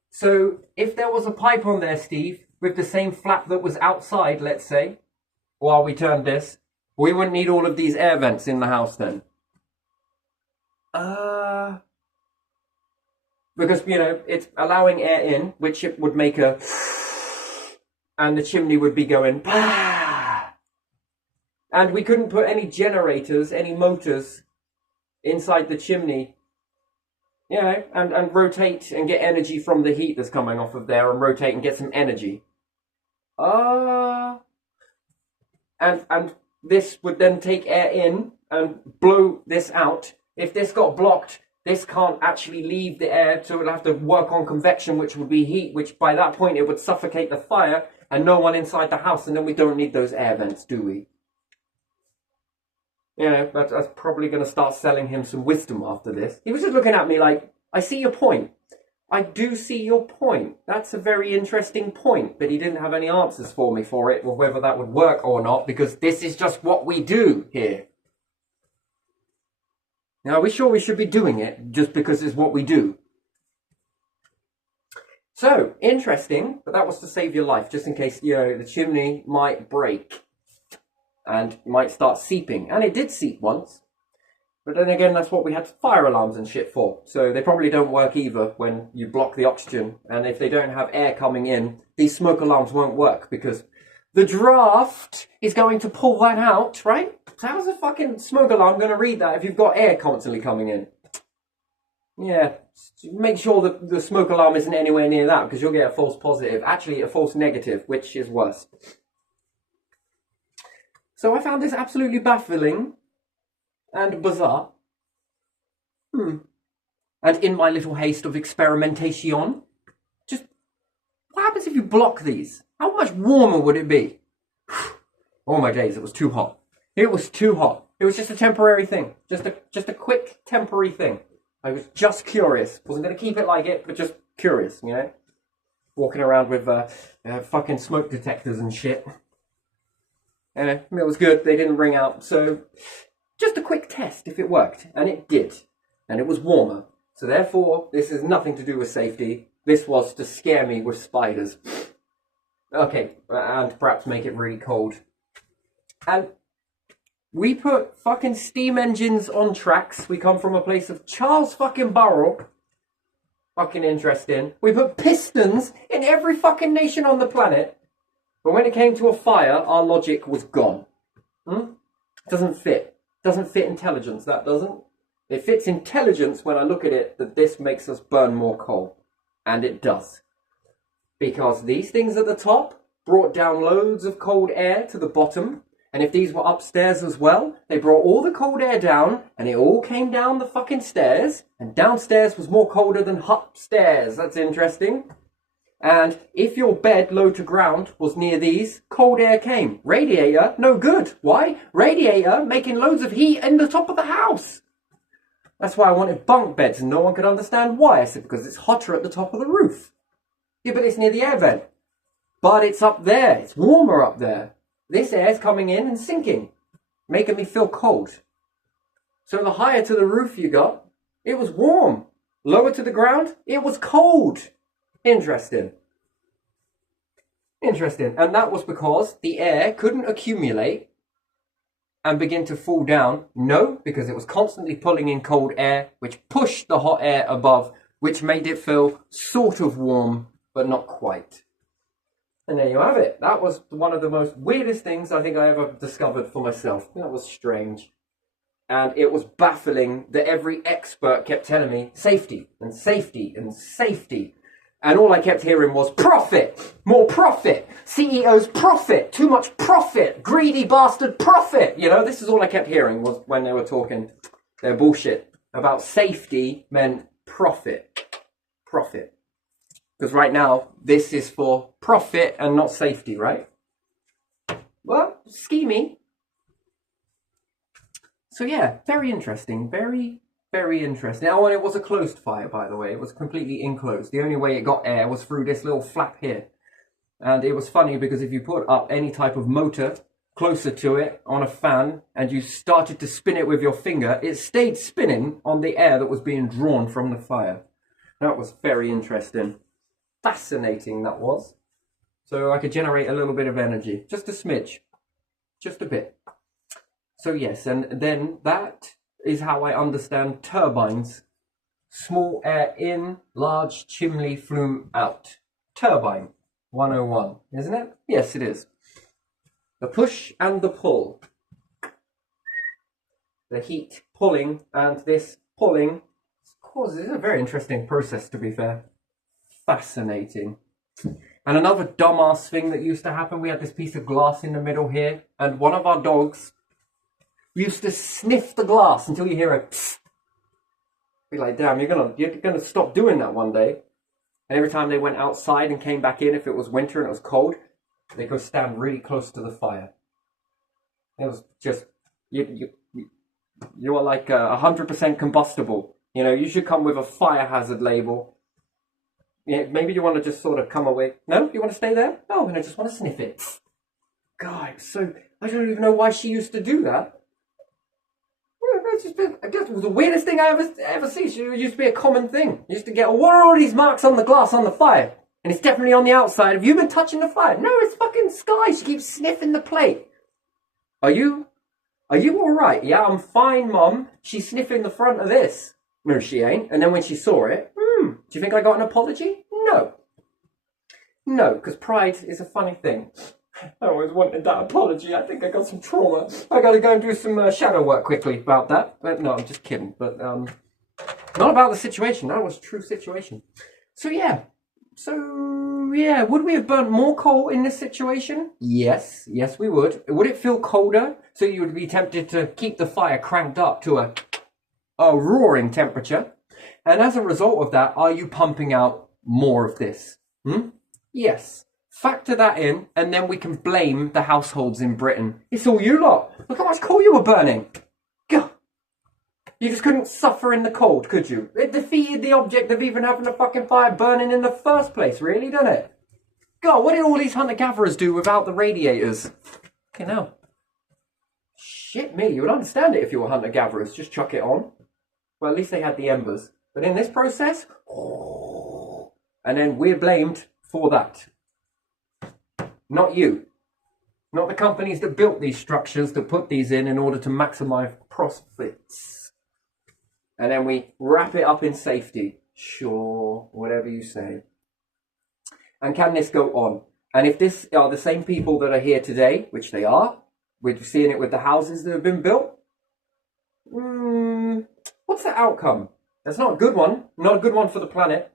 So if there was a pipe on there, Steve, with the same flap that was outside, let's say, while we turned this, we wouldn't need all of these air vents in the house then. Because, it's allowing air in, which it would make a... And the chimney would be going... And we couldn't put any generators, any motors inside the chimney, and rotate and get energy from the heat that's coming off of there, and rotate and get some energy. And this would then take air in and blow this out. If this got blocked, this can't actually leave the air, so it would have to work on convection, which would be heat, which by that point it would suffocate the fire and no one inside the house, and then we don't need those air vents, do we? That's probably going to start selling him some wisdom after this. He was just looking at me like, I see your point. I do see your point. That's a very interesting point. But he didn't have any answers for me for it, or whether that would work or not, because this is just what we do here. Now, are we sure we should be doing it just because it's what we do? So, interesting, but that was to save your life, just in case, the chimney might break. And might start seeping. And it did seep once. But then again, that's what we had fire alarms and shit for. So they probably don't work either when you block the oxygen. And if they don't have air coming in, these smoke alarms won't work, because the draft is going to pull that out, right? So how's a fucking smoke alarm going to read that if you've got air constantly coming in? Yeah, make sure that the smoke alarm isn't anywhere near that, because you'll get a false positive. Actually, a false negative, which is worse. So I found this absolutely baffling and bizarre. And in my little haste of experimentation, just what happens if you block these? How much warmer would it be? Oh my days, it was too hot. It was too hot. It was just a temporary thing. Just a quick temporary thing. I was just curious. Wasn't going to keep it like it, but just curious, Walking around with fucking smoke detectors and shit. It was good. They didn't ring out. So just a quick test if it worked. And it did. And it was warmer. So therefore, this has nothing to do with safety. This was to scare me with spiders. Okay, and perhaps make it really cold. And we put fucking steam engines on tracks. We come from a place of Charles fucking Baruch. Fucking interesting. We put pistons in every fucking nation on the planet. But when it came to a fire, our logic was gone. Doesn't fit. Doesn't fit intelligence, that doesn't. It fits intelligence when I look at it that this makes us burn more coal. And it does. Because these things at the top brought down loads of cold air to the bottom. And if these were upstairs as well, they brought all the cold air down, and it all came down the fucking stairs, and downstairs was more colder than upstairs. That's interesting. And if your bed low to ground was near these, cold air came. Radiator, no good. Why? Radiator making loads of heat in the top of the house. That's why I wanted bunk beds, and no one could understand why. I said, because it's hotter at the top of the roof. Yeah, but it's near the air vent. But it's up there. It's warmer up there. This air's coming in and sinking, making me feel cold. So the higher to the roof you got, it was warm. Lower to the ground, it was cold. Interesting. Interesting. And that was because the air couldn't accumulate and begin to fall down. No, because it was constantly pulling in cold air, which pushed the hot air above, which made it feel sort of warm, but not quite. And there you have it. That was one of the most weirdest things I think I ever discovered for myself. That was strange. And it was baffling that every expert kept telling me safety and safety and safety. And all I kept hearing was profit, more profit, CEOs profit, too much profit, greedy bastard profit. You know, this is all I kept hearing was when they were talking their bullshit about safety meant profit. Profit. Because right now, this is for profit and not safety, right? Well, scheming. So yeah, very interesting. Very, very interesting. Now, when it was a closed fire, by the way, it was completely enclosed. The only way it got air was through this little flap here. And it was funny because if you put up any type of motor closer to it on a fan and you started to spin it with your finger, it stayed spinning on the air that was being drawn from the fire. That was very interesting. Fascinating, that was. So I could generate a little bit of energy. Just a smidge. Just a bit. So yes, and then that is how I understand turbines. Small air in, large chimney flume out. Turbine 101, isn't it? Yes, it is. The push and the pull. The heat pulling and this pulling causes a very interesting process, to be fair. Fascinating. And another dumbass thing that used to happen, we had this piece of glass in the middle here, and one of our dogs used to sniff the glass until you hear a psst. Be like, damn, you're gonna stop doing that one day. And every time they went outside and came back in, if it was winter and it was cold, they could stand really close to the fire. It was just you are like 100% combustible. You know, you should come with a fire hazard label. Yeah, maybe you want to just sort of come away. No, you want to stay there? No, and I just want to sniff it. God, so I don't even know why she used to do that. I guess it was the weirdest thing I ever see. It used to be a common thing. You used to get, what are all these marks on the glass on the fire? And it's definitely on the outside. Have you been touching the fire? No, it's fucking Sky. She keeps sniffing the plate. Are you all right? Yeah, I'm fine, Mum. She's sniffing the front of this. No, she ain't. And then when she saw it, do you think I got an apology? No. No, because pride is a funny thing. I always wanted that apology. I think I got some trauma. I got to go and do some shadow work quickly about that. But no, I'm just kidding. But not about the situation. That was a true situation. So yeah. Would we have burnt more coal in this situation? Yes. Yes, we would. Would it feel colder? So you would be tempted to keep the fire cranked up to a roaring temperature. And as a result of that, are you pumping out more of this? Yes. Factor that in, and then we can blame the households in Britain. It's all you lot. Look how much coal you were burning. Gah. You just couldn't suffer in the cold, could you? It defeated the object of even having a fucking fire burning in the first place, really, doesn't it? God, what did all these hunter-gatherers do without the radiators? Okay, now. Shit me, you would understand it if you were hunter-gatherers. Just chuck it on. Well, at least they had the embers. But in this process, and then we're blamed for that. not you. Not the companies that built these structures that put these in order to maximize profits. And then we wrap it up in safety. Sure, whatever you say. And can this go on? And if this are the same people that are here today, which they are, we're seeing it with the houses that have been built, what's the outcome? That's not a good one. Not a good one for the planet.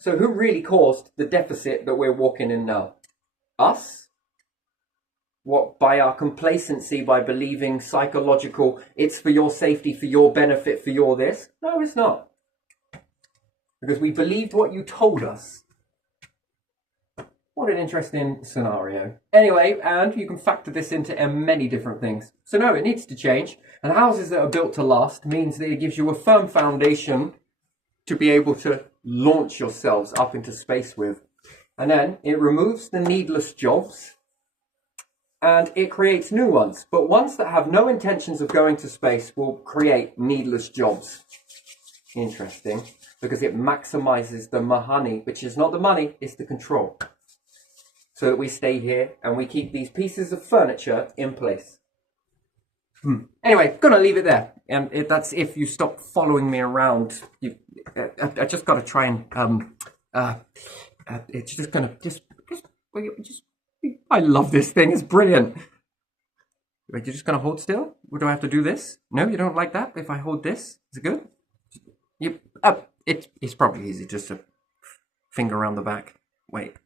So who really caused the deficit that we're walking in now? Us? What, by our complacency, by believing psychological, it's for your safety, for your benefit, for your this? No, it's not. Because we believed what you told us. What an interesting scenario. Anyway, and you can factor this into many different things. So no, it needs to change. And houses that are built to last means that it gives you a firm foundation to be able to launch yourselves up into space with. And then it removes the needless jobs and it creates new ones. But ones that have no intentions of going to space will create needless jobs. Interesting, because it maximizes the mahani, which is not the money, it's the control. So that we stay here and we keep these pieces of furniture in place. Anyway, gonna leave it there. And that's if you stop following me around. I just got to try and it's just gonna just. I love this thing. It's brilliant. Wait, you're just gonna hold still? Or do I have to do this? No, you don't like that. If I hold this, is it good? It's probably easy just to finger around the back. Wait.